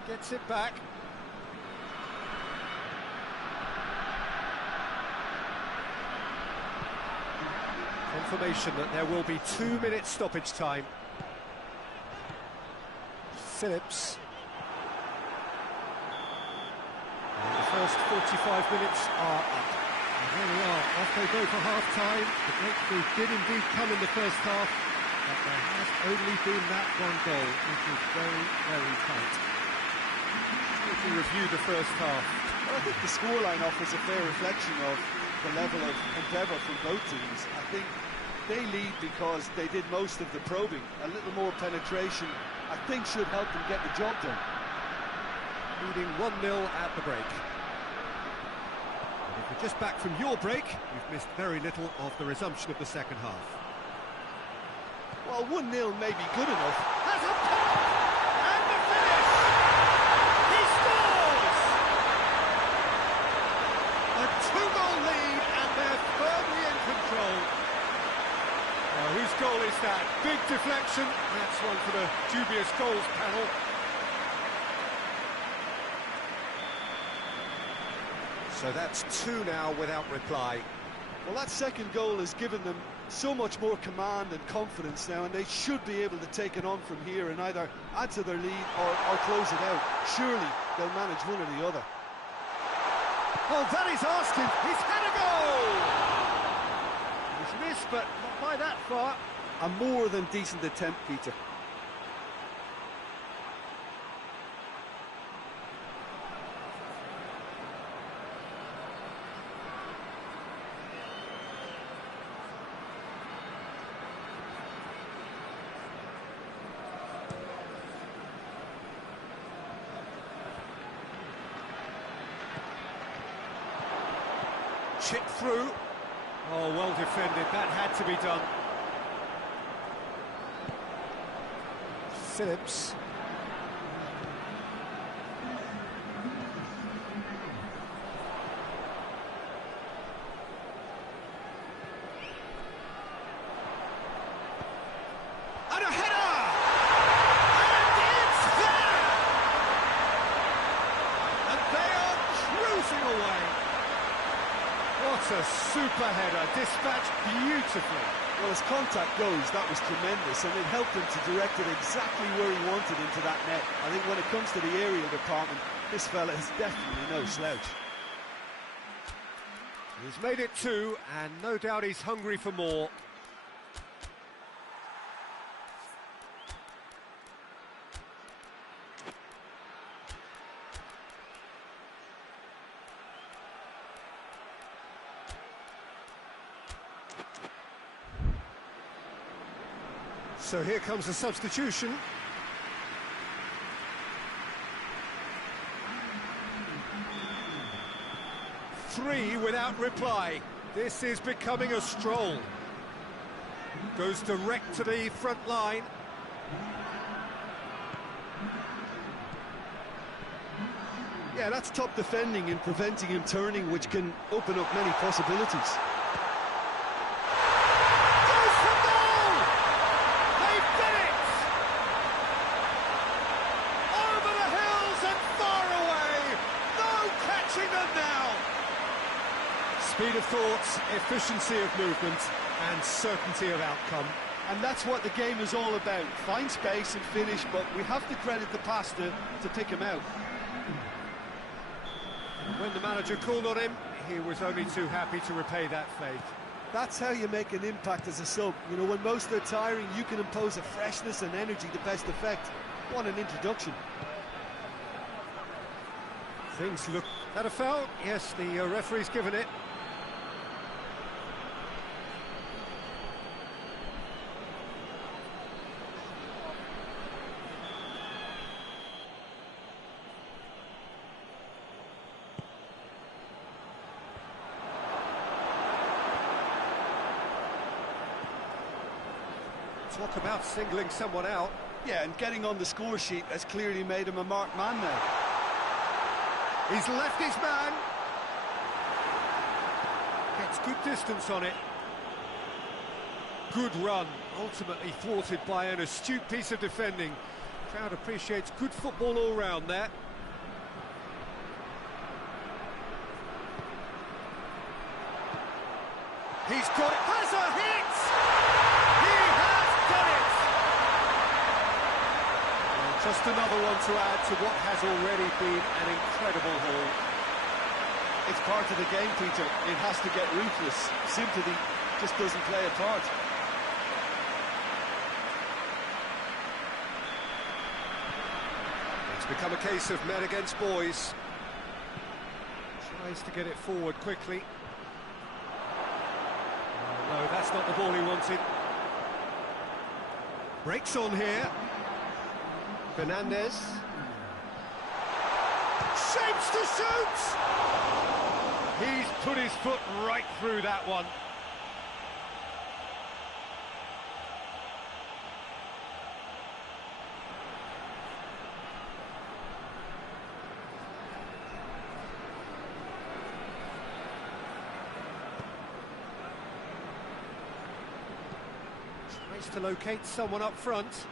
Gets it back. Confirmation that there will be 2 minutes stoppage time. Phillips. And the first 45 minutes are up. And there we are, off they go for half-time. The breakthrough did indeed come in the first half, but there has only been that one goal, which is very, very tight. If we review the first half. Well, I think the scoreline offers a fair reflection of the level of endeavour from both teams. I think they lead because they did most of the probing. A little more penetration, I think, should help them get the job done. Leading 1-0 at the break. And if you're just back from your break, you've missed very little of the resumption of the second half. Well, 1-0 may be good enough. Has a pop! And the finish! He scores! A 2-goal lead, and they're firmly in control. Whose goal is that? Big deflection. That's one for the dubious goals panel. So that's 2 now without reply. Well, that second goal has given them so much more command and confidence now, and they should be able to take it on from here and either add to their lead or close it out. Surely they'll manage one or the other. Oh, that is asking. He's had a goal! He's missed, but not by that far. A more than decent attempt, Peter. Chip through. Oh, well defended. That had to be done. Phillips. And a header! And it's there! And they are cruising away. What a super header, dispatched beautifully. Well, as contact goes, that was tremendous, and it helped him to direct it exactly where he wanted into that net. I think when it comes to the aerial department, this fella is definitely no slouch. He's made it 2, and no doubt he's hungry for more. So here comes the substitution. Three without reply. This is becoming a stroll. Goes direct to the front line. Yeah, that's top defending and preventing him turning, which can open up many possibilities. Speed of thought, efficiency of movement, and certainty of outcome. And that's what the game is all about. Find space and finish, but we have to credit the pass to pick him out. And when the manager called on him, he was only too happy to repay that faith. That's how you make an impact as a sub. You know, when most are tiring, you can impose a freshness and energy to best effect. What an introduction. Things look... That a foul? Yes, the referee's given it. Talk about singling someone out. Yeah, and getting on the score sheet has clearly made him a marked man now. He's left his man. Gets good distance on it. Good run, ultimately thwarted by an astute piece of defending. Crowd appreciates good football all round there. He's got it. Has a hit! He has done it! Well, just another one to add to what has already been an incredible haul. It's part of the game, Peter. It has to get ruthless. Sympathy just doesn't play a part. It's become a case of men against boys. Tries to get it forward quickly. Oh, no, that's not the ball he wanted. Breaks on here. Fernandez. Shapes to shoot! He's put his foot right through that one. Tries to locate someone up front.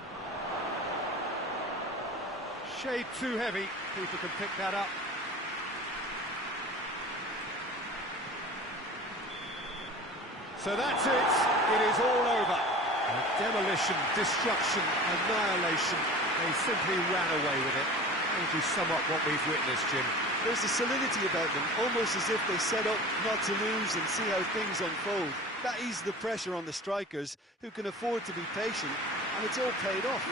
Shade too heavy. Keeper can pick that up. So that's it. It is all over. Demolition, destruction, annihilation. They simply ran away with it. How would you sum up what we've witnessed, Jim? There's a solidity about them, almost as if they set up not to lose and see how things unfold. That eases the pressure on the strikers, who can afford to be patient, and it's all paid off.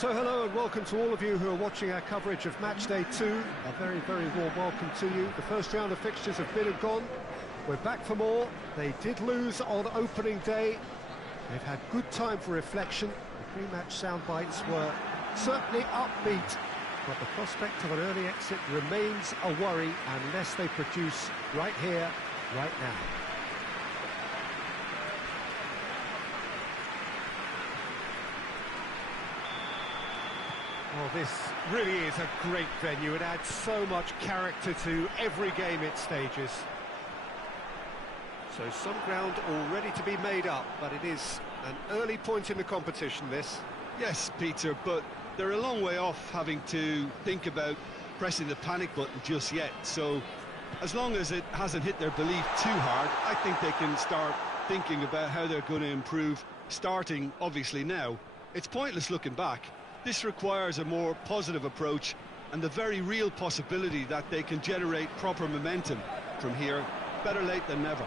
So hello and welcome to all of you who are watching our coverage of match day 2. A very, very warm welcome to you. The first round of fixtures have been and gone. We're back for more. They did lose on opening day. They've had good time for reflection. The pre-match sound bites were certainly upbeat, but the prospect of an early exit remains a worry unless they produce right here, right now. Well, this really is a great venue. It adds so much character to every game it stages. So some ground already to be made up, but it is an early point in the competition, this. Yes, Peter, but they're a long way off having to think about pressing the panic button just yet. So as long as it hasn't hit their belief too hard, I think they can start thinking about how they're going to improve, starting obviously now. It's pointless looking back. This requires a more positive approach and the very real possibility that they can generate proper momentum from here. Better late than never.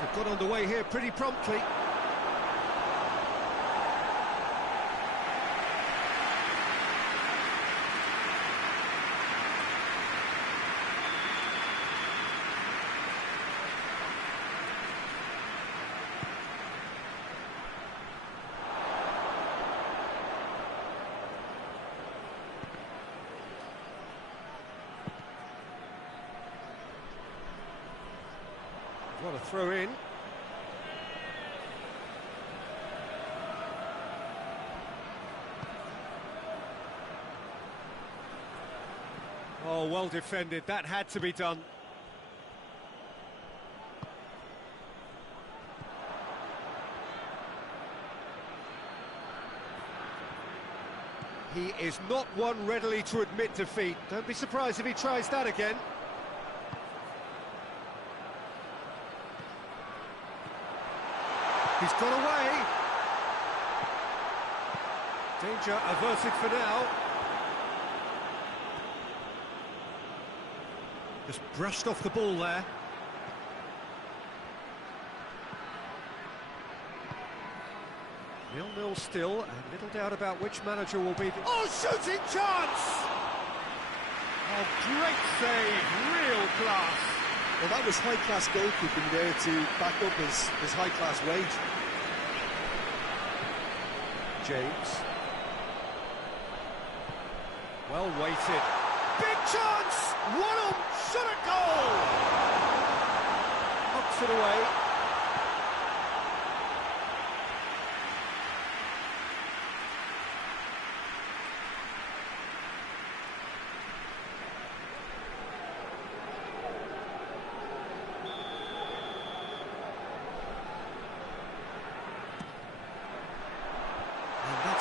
They've got underway here pretty promptly. What a throw in. Oh, well defended. That had to be done. He is not one readily to admit defeat. Don't be surprised if he tries that again. He's got away. Danger averted for now. Just brushed off the ball there. Nil-nil still, and little doubt about which manager will be the... Oh, shooting chance! Oh, great save, real class. Well, that was high-class goalkeeping there to back up his high-class wage. James. Well weighted. Big chance! One shot at goal! Knocks it away.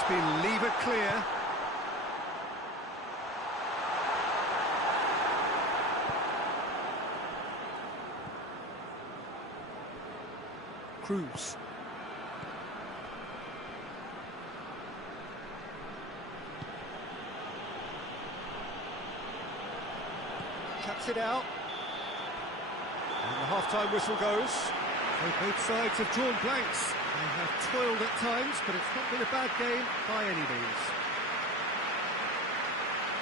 Been levered clear. Cruz. Taps it out. And the half-time whistle goes. So both sides have drawn blanks. They have toiled at times, but it's not been a bad game by any means.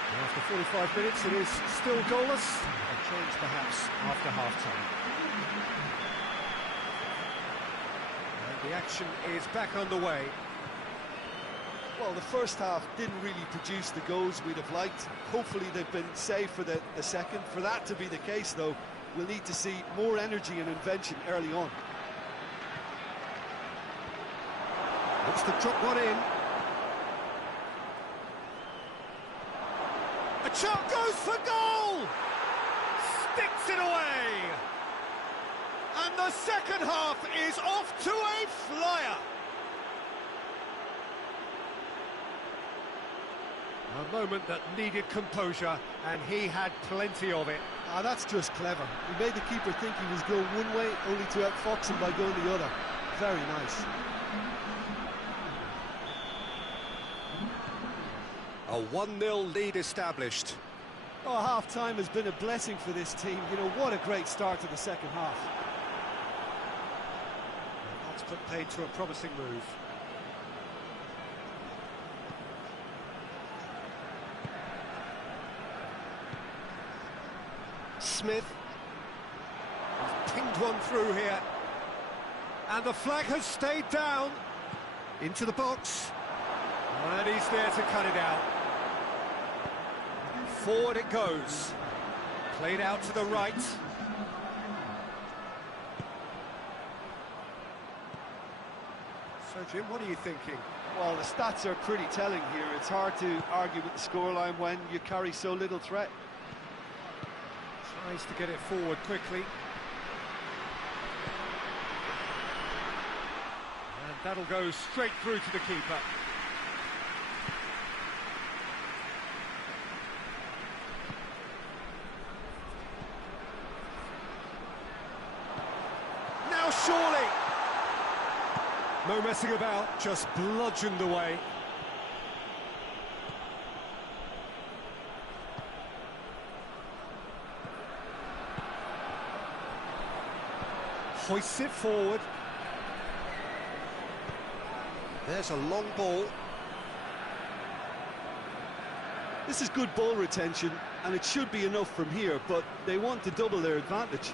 And after 45 minutes, it is still goalless. A change perhaps after half-time. And the action is back underway. Well, the first half didn't really produce the goals we'd have liked. Hopefully they've been saved for the second. For that to be the case, though, we'll need to see more energy and invention early on. Looks to drop one in. A shot goes for goal! Sticks it away! And the second half is off to a flyer! A moment that needed composure, and he had plenty of it. Ah, that's just clever. He made the keeper think he was going one way, only to outfox him by going the other. Very nice. A 1-0 lead established. Oh, half-time has been a blessing for this team. You know, what a great start to the second half. That's put paid to a promising move. Smith. He's pinged one through here. And the flag has stayed down. Into the box. And he's there to cut it out. Forward it goes. Played out to the right. So, Jim, what are you thinking? Well, the stats are pretty telling here. It's hard to argue with the scoreline when you carry so little threat. Tries to get it forward quickly. And that'll go straight through to the keeper. Now surely! No messing about, just bludgeoned away. Hoists it forward. There's a long ball. This is good ball retention, and it should be enough from here, but they want to double their advantage.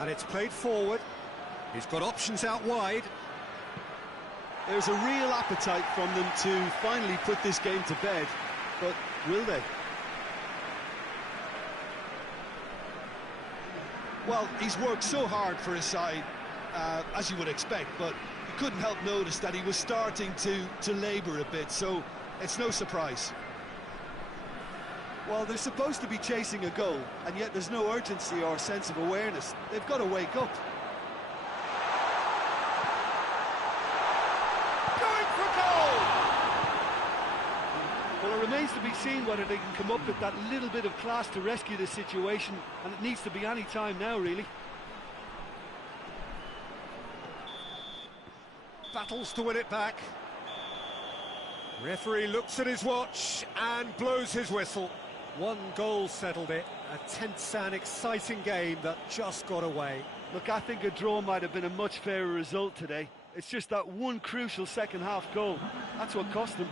And it's played forward. He's got options out wide. There's a real appetite from them to finally put this game to bed, but will they? Well, he's worked so hard for his side, as you would expect, but you couldn't help notice that he was starting to labour a bit, so it's no surprise. Well, they're supposed to be chasing a goal, and yet there's no urgency or sense of awareness. They've got to wake up. Going for goal! Well, it remains to be seen whether they can come up with that little bit of class to rescue this situation, and it needs to be any time now, really. Battles to win it back. Referee looks at his watch and blows his whistle. One goal settled it. A tense and exciting game that just got away. Look, I think a draw might have been a much fairer result today. It's just that one crucial second-half goal. That's what cost them.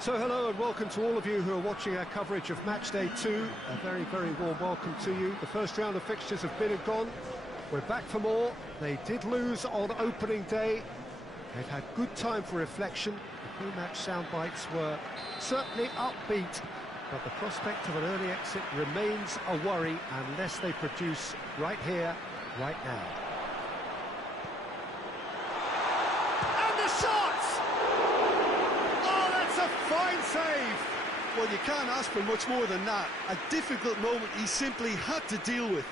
So hello and welcome to all of you who are watching our coverage of match day 2. A very, very warm welcome to you. The first round of fixtures have been and gone. We're back for more. They did lose on opening day. They've had good time for reflection. The pre-match sound bites were certainly upbeat, but the prospect of an early exit remains a worry unless they produce right here, right now. And the shot! Fine save! Well, you can't ask for much more than that. A difficult moment he simply had to deal with.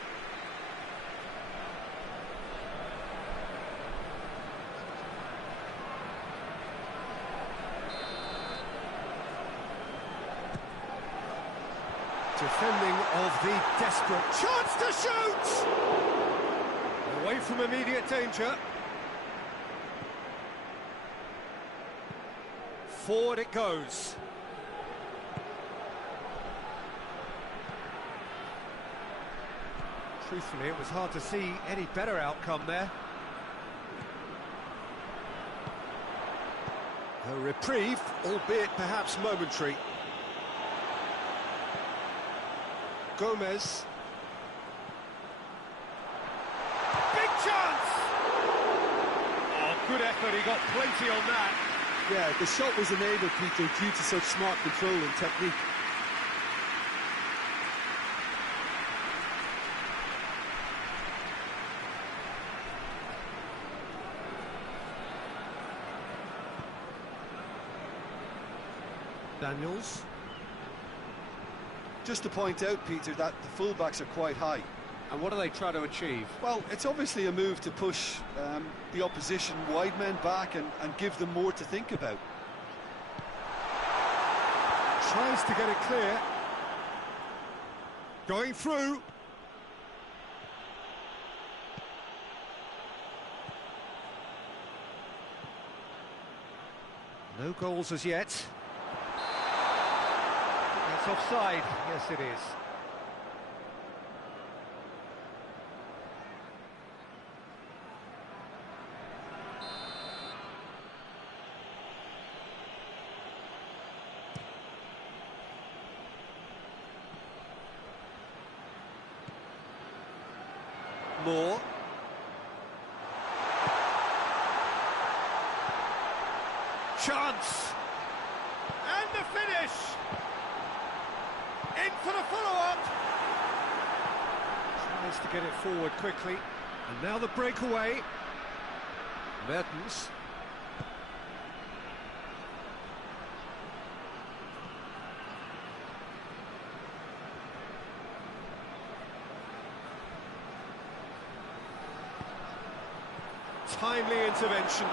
Defending of the desperate chance to shoot! Away from immediate danger. Forward it goes. Truthfully, it was hard to see any better outcome there. A reprieve, albeit perhaps momentary. Gomez. Big chance! Oh, good effort, he got plenty on that. Yeah, the shot was enabled, Peter, due to such smart control and technique. Daniels. Just to point out, Peter, that the fullbacks are quite high. And what do they try to achieve? Well, it's obviously a move to push the opposition wide men back and give them more to think about. Tries to get it clear. Going through. No goals as yet. That's offside. Yes, it is. Moore. Chance. And the finish. In for the follow-up. Tries to get it forward quickly. And now the breakaway. Mertens. Timely intervention.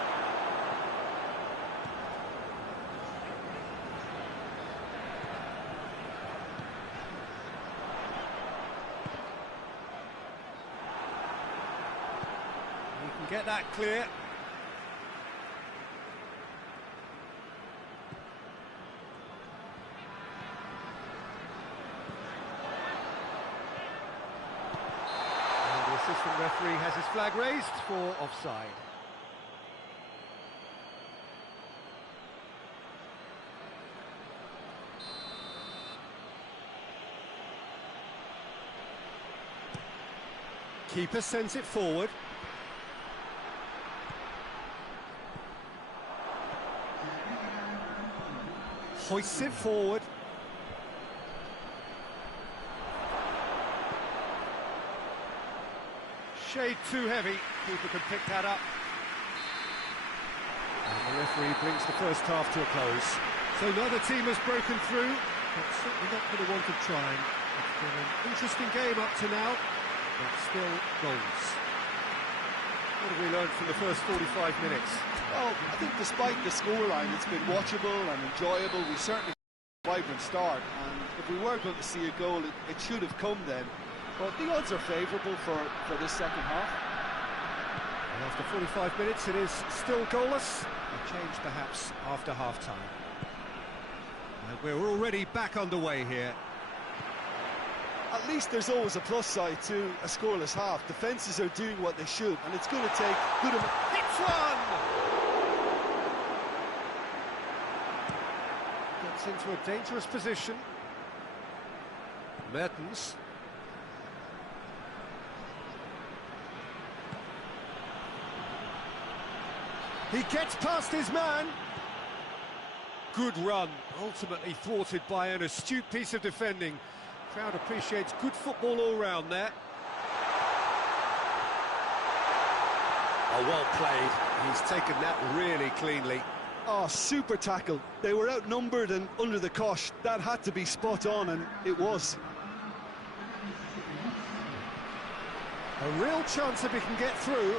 You can get that clear. The assistant referee has his flag raised for offside. Keeper sends it forward. Hoists it forward. Shade too heavy. Keeper can pick that up. And the referee brings the first half to a close. So neither team has broken through, but certainly not going to want to try. It's been an interesting game up to now, but still goals. What have we learned from the first 45 minutes? Well, I think despite the scoreline, it's been watchable and enjoyable. We certainly had a vibrant start, and if we were going to see a goal, it should have come then. But the odds are favourable for this second half. And after 45 minutes, it is still goalless. A change perhaps after half-time. And we're already back underway here. At least there's always a plus side to a scoreless half. Defences are doing what they should, and it's going to take good... Hits one! Gets into a dangerous position. Mertens. He gets past his man. Good run, ultimately thwarted by an astute piece of defending. Crowd appreciates good football all round there. Oh, well played. He's taken that really cleanly. Oh, super tackle. They were outnumbered and under the cosh. That had to be spot on, and it was. A real chance if he can get through.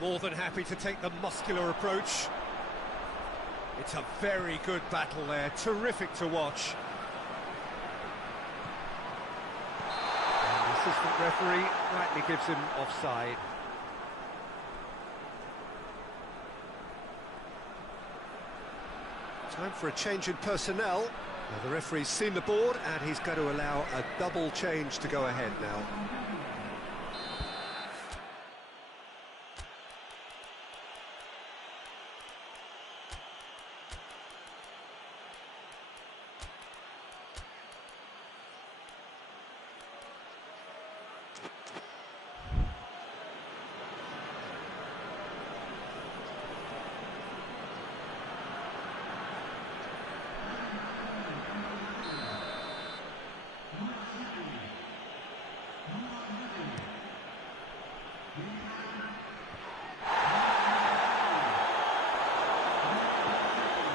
More than happy to take the muscular approach. It's a very good battle there, terrific to watch. And the assistant referee rightly gives him offside. Time for a change in personnel. Now the referee's seen the board and he's going to allow a double change to go ahead now.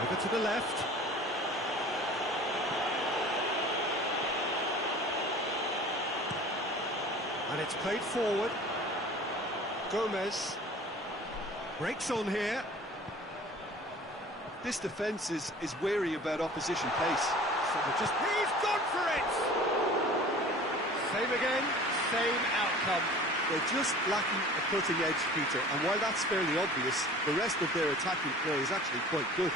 Over to the left. And it's played forward. Gomez breaks on here. This defence is wary about opposition pace. So he's gone for it! Same again, same outcome. They're just lacking a cutting edge, Peter, and while that's fairly obvious, the rest of their attacking play is actually quite good.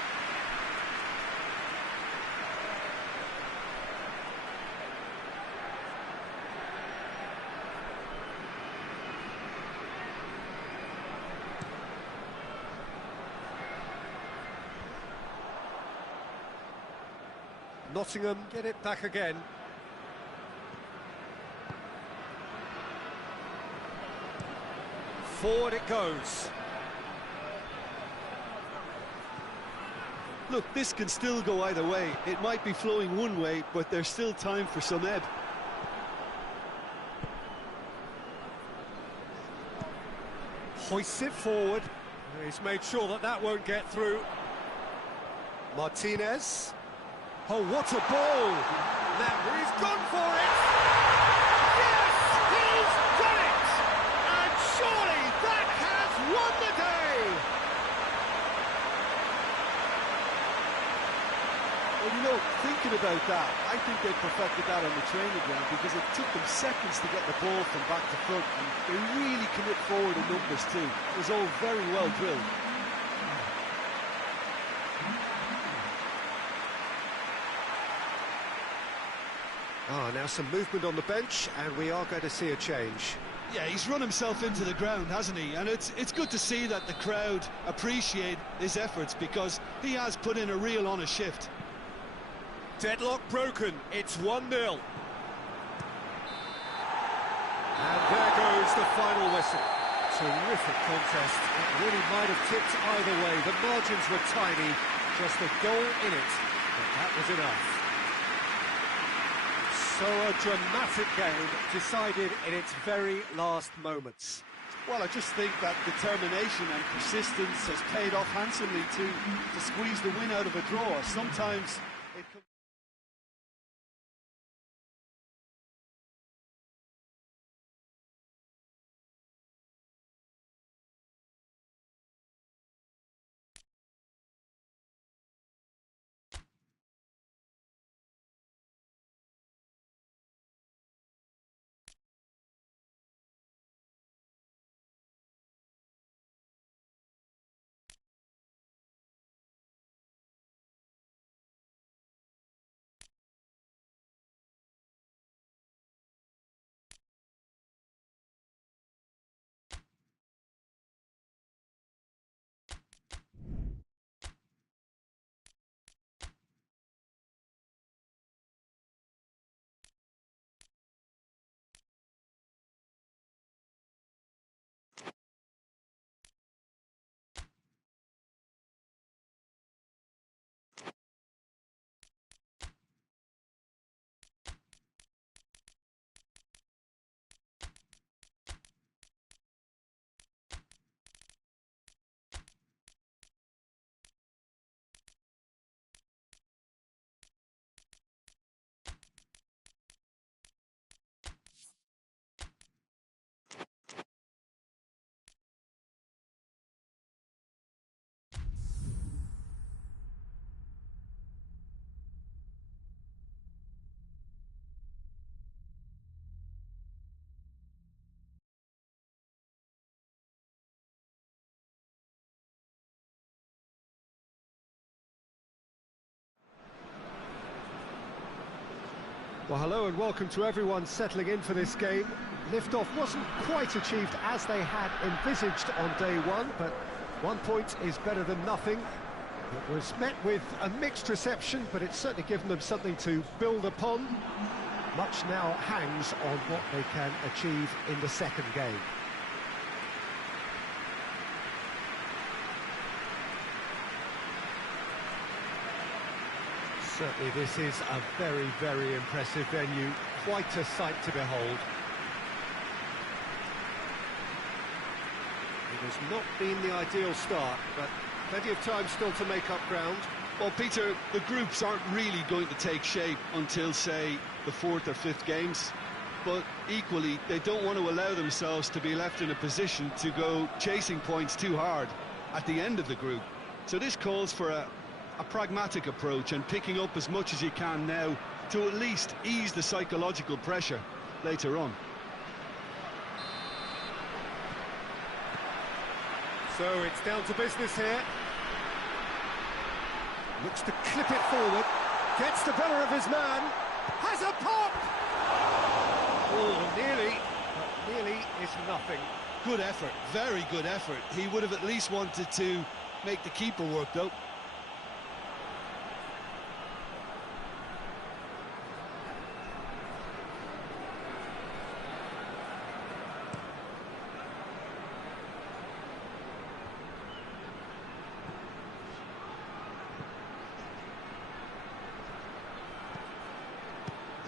Nottingham get it back again. Forward it goes. Look, this can still go either way. It might be flowing one way, but there's still time for some ebb. Hoists it forward. He's made sure that that won't get through. Martinez. Oh, what a ball! Now he's gone for it! Yes, he's done it! And surely that has won the day! Well, you know, thinking about that, I think they perfected that on the training ground because it took them seconds to get the ball from back to front, and they really commit forward in numbers too. It was all very well drilled. Now some movement on the bench, and we are going to see a change. Yeah, he's run himself into the ground, hasn't he? And it's good to see that the crowd appreciate his efforts because he has put in a real honest shift. Deadlock broken, it's 1-0. And there goes the final whistle. Terrific contest. It really might have tipped either way. The margins were tiny, just a goal in it, but that was enough. So a dramatic game decided in its very last moments. Well, I just think that determination and persistence has paid off handsomely to squeeze the win out of a draw. Sometimes it comes... Well, hello and welcome to everyone settling in for this game. Liftoff wasn't quite achieved as they had envisaged on day one, but 1 point is better than nothing. It was met with a mixed reception, but it's certainly given them something to build upon. Much now hangs on what they can achieve in the second game. Certainly this is a very, very impressive venue, quite a sight to behold. It has not been the ideal start, but plenty of time still to make up ground. Well, Peter, the groups aren't really going to take shape until, say, the 4th or 5th games. But equally, they don't want to allow themselves to be left in a position to go chasing points too hard at the end of the group. So this calls for a pragmatic approach and picking up as much as you can now to at least ease the psychological pressure later on. So it's down to business here. Looks to clip it forward. Gets the better of his man. Has a pop! Oh, nearly. But nearly is nothing. Good effort, very good effort. He would have at least wanted to make the keeper work, though.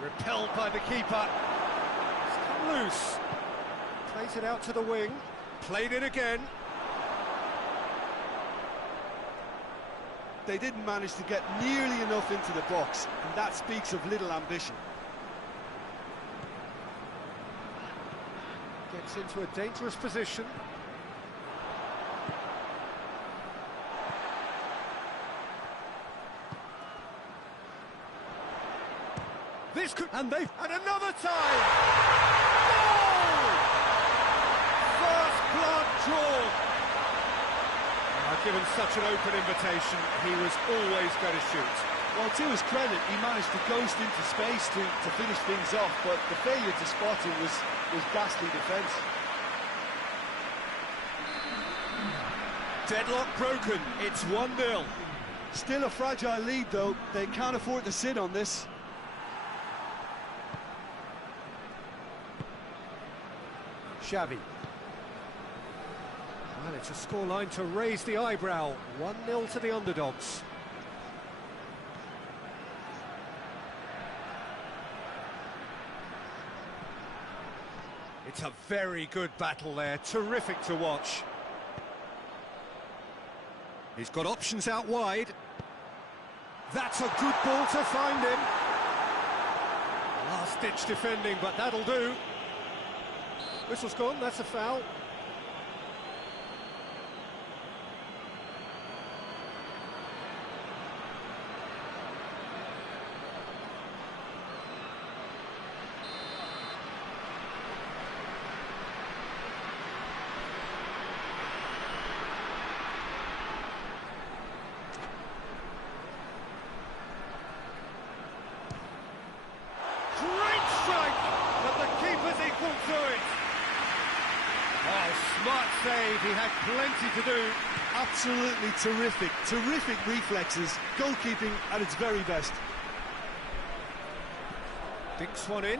Repelled by the keeper. It's come loose. Plays it out to the wing. Played it again. They didn't manage to get nearly enough into the box, and that speaks of little ambition. Gets into a dangerous position. This could... And another time! Goal! First blood drawn! Given such an open invitation, he was always going to shoot. Well, to his credit, he managed to ghost into space to finish things off, but the failure to spot him was ghastly defence. Deadlock broken, it's 1-0. Still a fragile lead, though. They can't afford to sit on this. Xavi. Well, it's a scoreline to raise the eyebrow. 1-0 to the underdogs. It's a very good battle there. Terrific to watch. He's got options out wide. That's a good ball to find him. Last-ditch defending, but that'll do. Whistle's gone, that's a foul. Great strike, but the keeper's equal to it. Oh, smart save, he had plenty to do. Absolutely terrific, terrific reflexes. Goalkeeping at its very best. Dinks one in.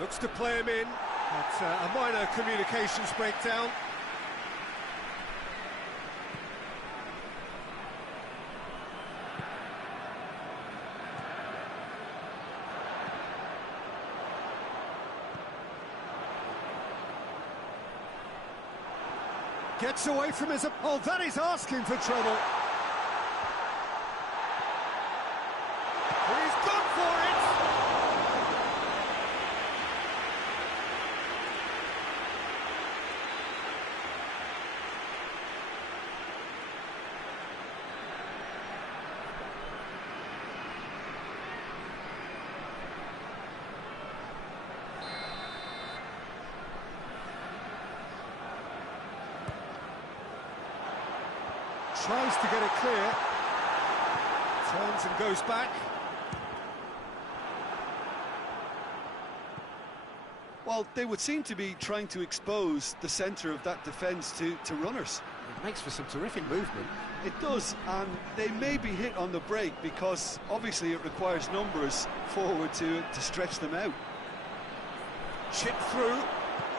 Looks to play him in. That's a minor communications breakdown. Gets away from his... Oh, that is asking for trouble. He's gone for it. Tries to get it clear. Turns and goes back. Well, they would seem to be trying to expose the centre of that defence to runners. It makes for some terrific movement. It does, and they may be hit on the break because obviously it requires numbers forward to stretch them out. Chip through.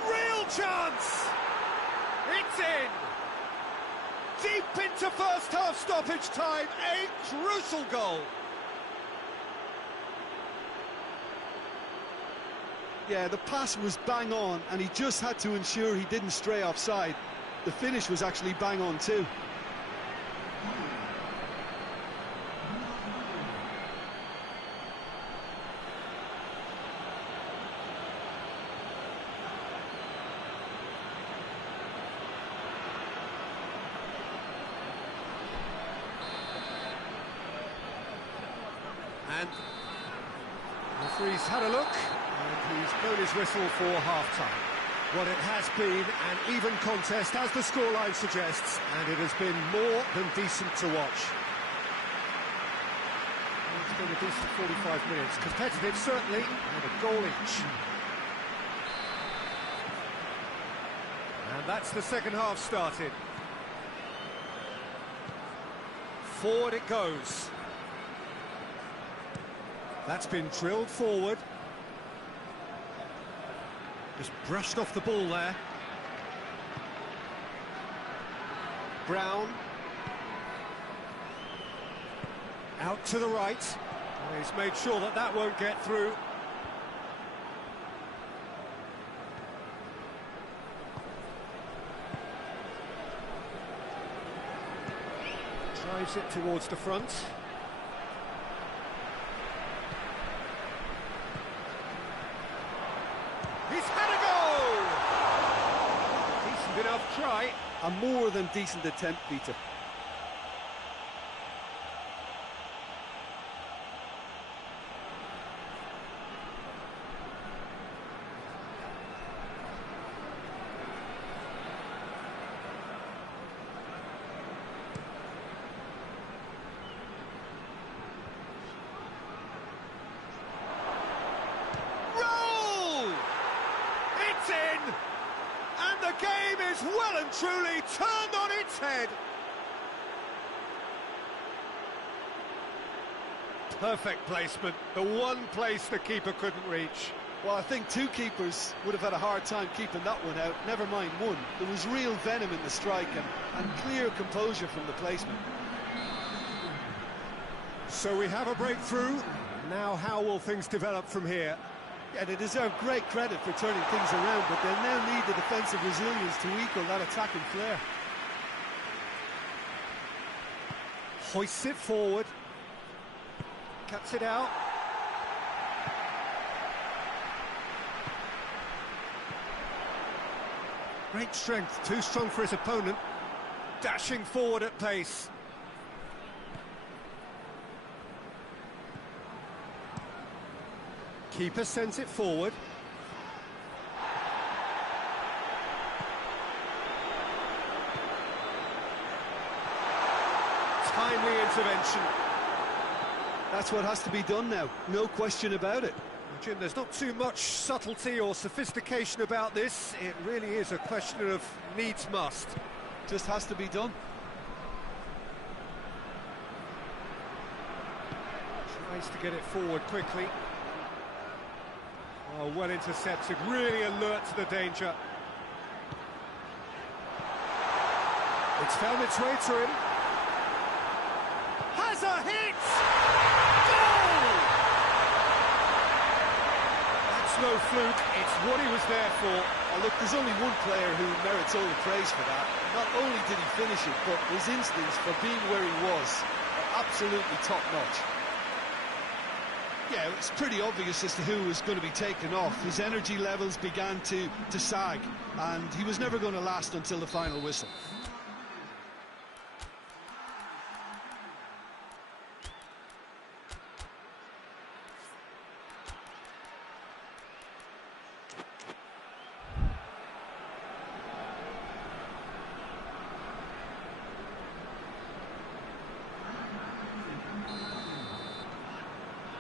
Real chance! It's in! Deep into first half stoppage time, a crucial goal. Yeah, the pass was bang on, and he just had to ensure he didn't stray offside. The finish was actually bang on too. And the referee's had a look, and he's blown his whistle for half-time. Well, it has been an even contest, as the scoreline suggests, and it has been more than decent to watch. It's been a decent 45 minutes. Competitive, certainly, and a goal each. And that's the second half started. Forward it goes. That's been drilled forward. Just brushed off the ball there. Brown. Out to the right. He's made sure that that won't get through. Drives it towards the front. He's had a goal! Decent enough try. A more than decent attempt, Peter. And the game is well and truly turned on its head. Perfect placement, the one place the keeper couldn't reach. Well, I think two keepers would have had a hard time keeping that one out, never mind one. There was real venom in the strike and clear composure from the placement. So we have a breakthrough. Now how will things develop from here? Yeah, they deserve great credit for turning things around, but they'll now need the defensive resilience to equal that attacking flair. Hoists it forward. Cuts it out. Great strength, too strong for his opponent. Dashing forward at pace. Keeper sends it forward. Timely intervention. That's what has to be done now, no question about it. Jim, there's not too much subtlety or sophistication about this. It really is a question of needs must. Just has to be done. Tries to get it forward quickly. Oh, well intercepted, really alert to the danger. It's found its way to him. Has a hit! Goal! That's no fluke, it's what he was there for. Oh, look, there's only one player who merits all the praise for that. Not only did he finish it, but his instincts for being where he was are absolutely top-notch. Yeah, it's pretty obvious as to who was going to be taken off. His energy levels began to sag, and he was never going to last until the final whistle.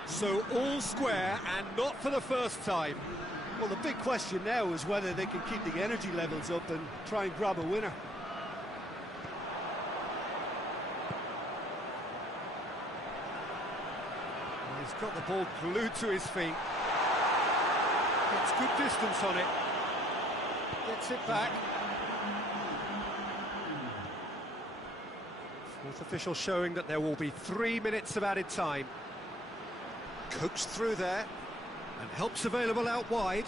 So all square, and not for the first time. Well, the big question now is whether they can keep the energy levels up and try and grab a winner. He's got the ball glued to his feet. Gets good distance on it. Gets it back. Fourth official showing that there will be 3 minutes of added time. Coaxed through there, and help's available out wide.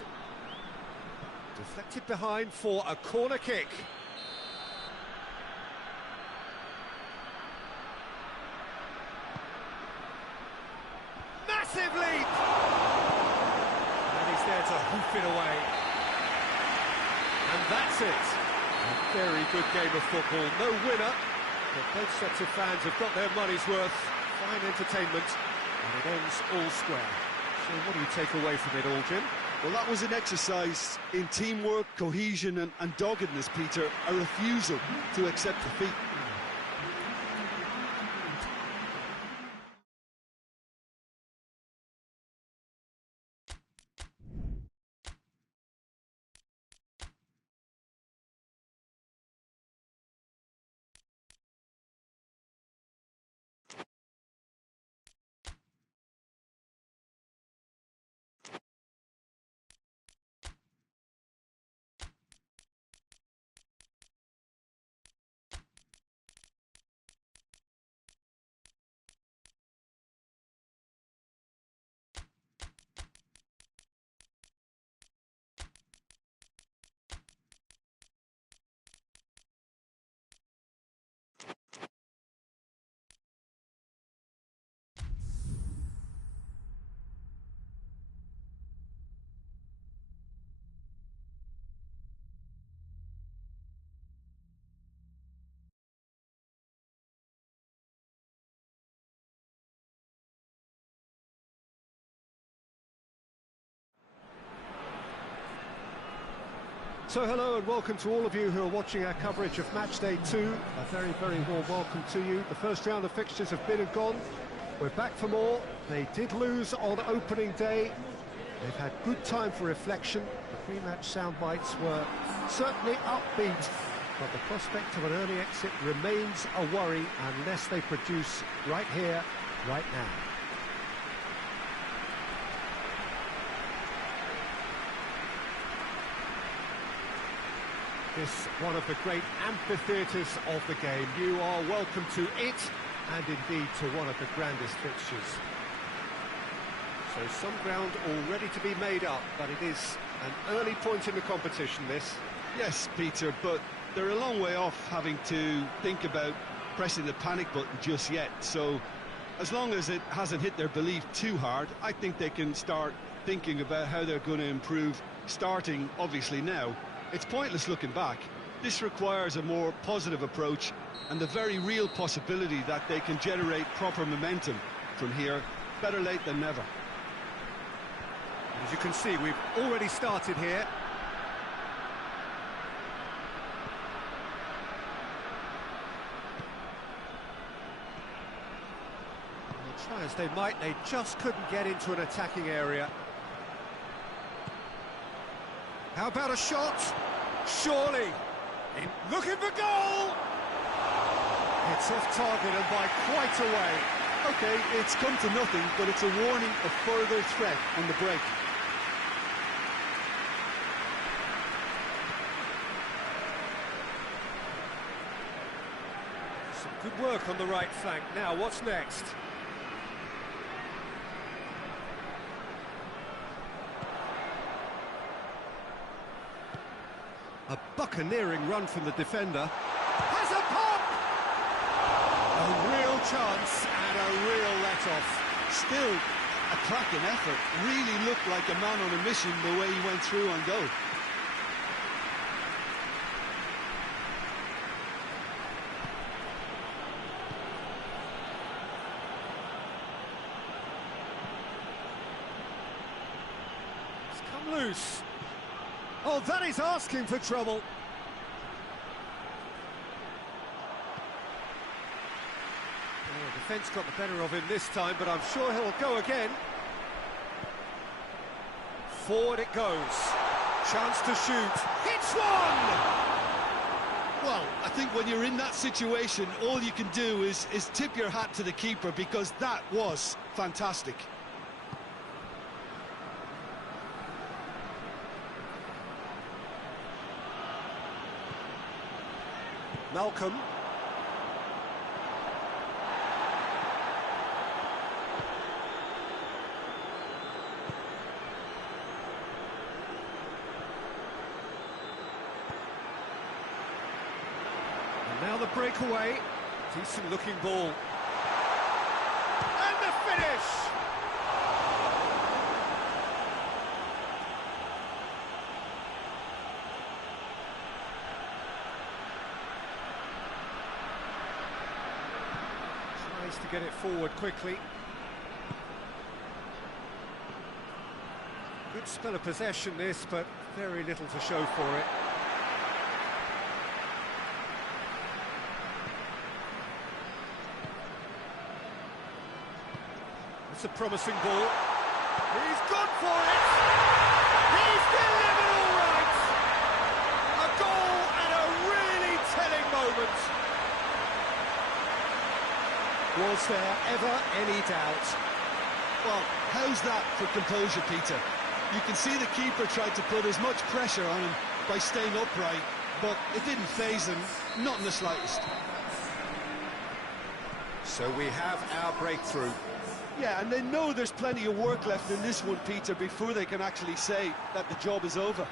Deflected behind for a corner kick. Massive leap! And he's there to hoof it away. And that's it. A very good game of football. No winner, but both sets of fans have got their money's worth. Fine entertainment. And it ends all square. So what do you take away from it all, Jim? Well, that was an exercise in teamwork, cohesion and doggedness, Peter. A refusal to accept defeat. So hello and welcome to all of you who are watching our coverage of match day 2. A very, very warm welcome to you. The first round of fixtures have been and gone. We're back for more. They did lose on opening day. They've had good time for reflection. The pre-match sound bites were certainly upbeat, but the prospect of an early exit remains a worry unless they produce right here, right now. This one of the great amphitheatres of the game. You are welcome to it, and indeed to one of the grandest fixtures. So some ground all ready to be made up, but it is an early point in the competition, this. Yes, Peter, but they're a long way off having to think about pressing the panic button just yet. So as long as it hasn't hit their belief too hard, I think they can start thinking about how they're going to improve, starting obviously now. It's pointless looking back. This requires a more positive approach and the very real possibility that they can generate proper momentum from here. Better late than never. As you can see, we've already started here. Well, try as they might, they just couldn't get into an attacking area. How about a shot? Surely. Looking for goal! It's off target and by quite a way. Okay, it's come to nothing, but it's a warning of further threat on the break. Some good work on the right flank. Now, what's next? A buccaneering run from the defender. Has a pop! A real chance and a real let-off. Still a cracking effort. Really looked like a man on a mission the way he went through on goal. It's come loose. Oh, that is asking for trouble. Oh, defence got the better of him this time, but I'm sure he'll go again. Forward it goes. Chance to shoot. Hits one! Well, I think when you're in that situation, all you can do is tip your hat to the keeper, because that was fantastic. Malcolm. And now the breakaway. Decent looking ball. And the finish! To get it forward quickly. Good spell of possession this, but very little to show for it. It's a promising ball. He's gone for it! He's delivered all right! A goal and a really telling moment. Was there ever any doubt? Well, how's that for composure, Peter? You can see the keeper tried to put as much pressure on him by staying upright, but it didn't faze him, not in the slightest. So we have our breakthrough. Yeah, and they know there's plenty of work left in this one, Peter, before they can actually say that the job is over.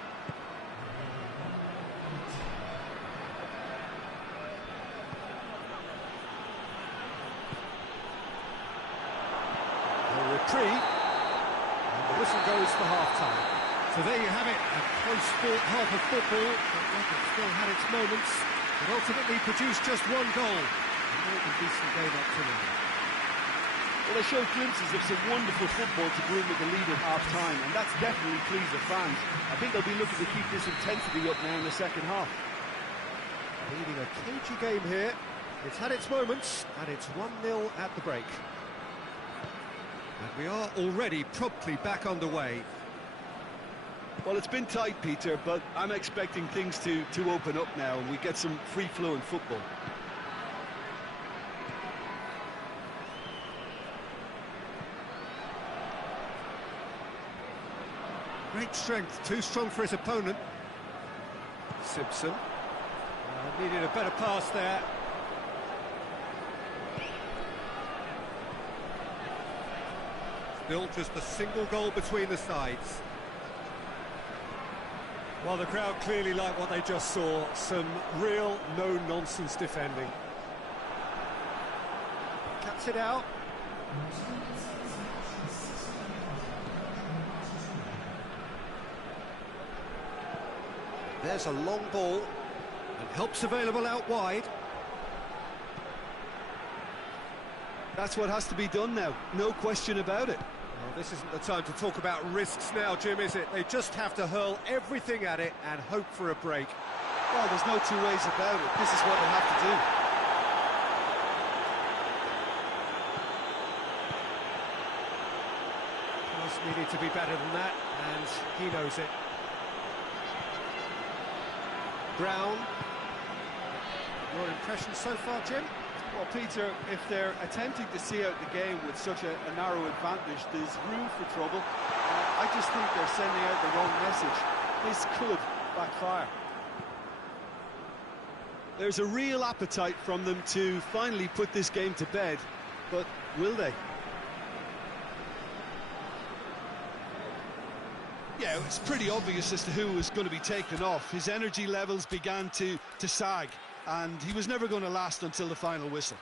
A reprieve, and the whistle goes for half-time. So there you have it, a close fought half of football, but it still had its moments. It ultimately produced just one goal. A more than decent game up to now. Well, they showed glimpses of some wonderful football to go in with the lead at half-time, and that's definitely pleased the fans. I think they'll be looking to keep this intensity up now in the second half. Leading a cagey game here. It's had its moments, and it's 1-0 at the break. And we are already promptly back underway. Well, it's been tight, Peter, but I'm expecting things to open up now and we get some free-flowing football. Great strength, too strong for his opponent. Simpson. Needed a better pass there. Still just a single goal between the sides. Well, the crowd clearly like what they just saw. Some real no-nonsense defending. Cuts it out. There's a long ball, and help's available out wide. That's what has to be done now, no question about it. Well, this isn't the time to talk about risks now, Jim, is it? They just have to hurl everything at it and hope for a break. Well, there's no two ways about it. This is what they have to do. Pass needed to be better than that, and he knows it. Brown. Your impression so far, Jim? Well, Peter, if they're attempting to see out the game with such a narrow advantage, there's room for trouble. I just think they're sending out the wrong message. This could backfire. There's a real appetite from them to finally put this game to bed, but will they? Yeah, it's pretty obvious as to who was going to be taken off. His energy levels began to sag, and he was never going to last until the final whistle.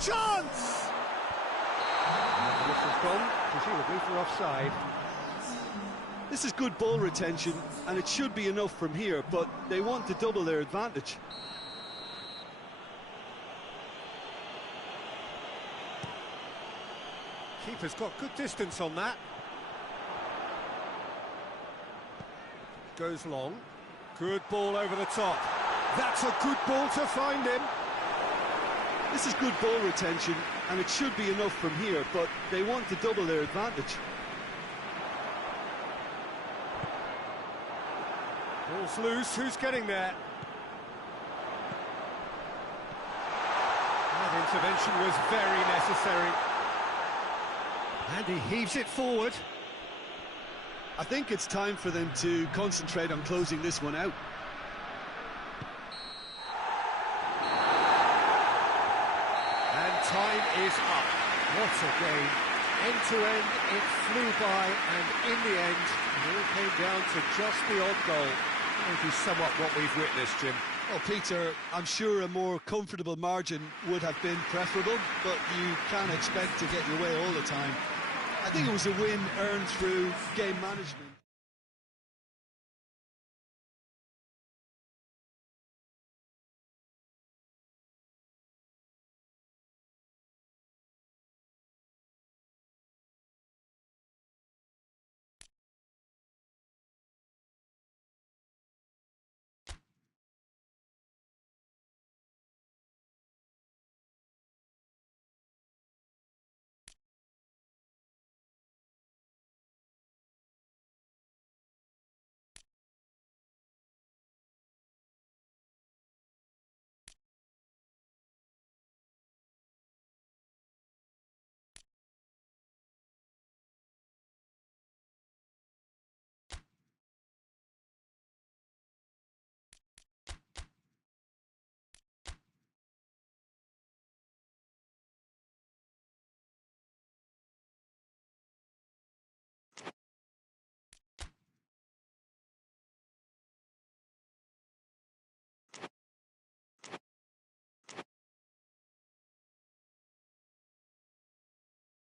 Chance! And the whistle's gone, presumably for offside. This is good ball retention, and it should be enough from here, but they want to double their advantage. Keeper's got good distance on that. Goes long. Good ball over the top. That's a good ball to find him. This is good ball retention, and it should be enough from here, but they want to double their advantage. Ball's loose, who's getting there? That intervention was very necessary. And he heaves it forward. I think it's time for them to concentrate on closing this one out. And time is up. What a game. End to end, it flew by, and in the end, it all came down to just the odd goal. I think is somewhat what we've witnessed, Jim. Well, Peter, I'm sure a more comfortable margin would have been preferable, but you can't expect to get your way all the time. I think it was a win earned through game management.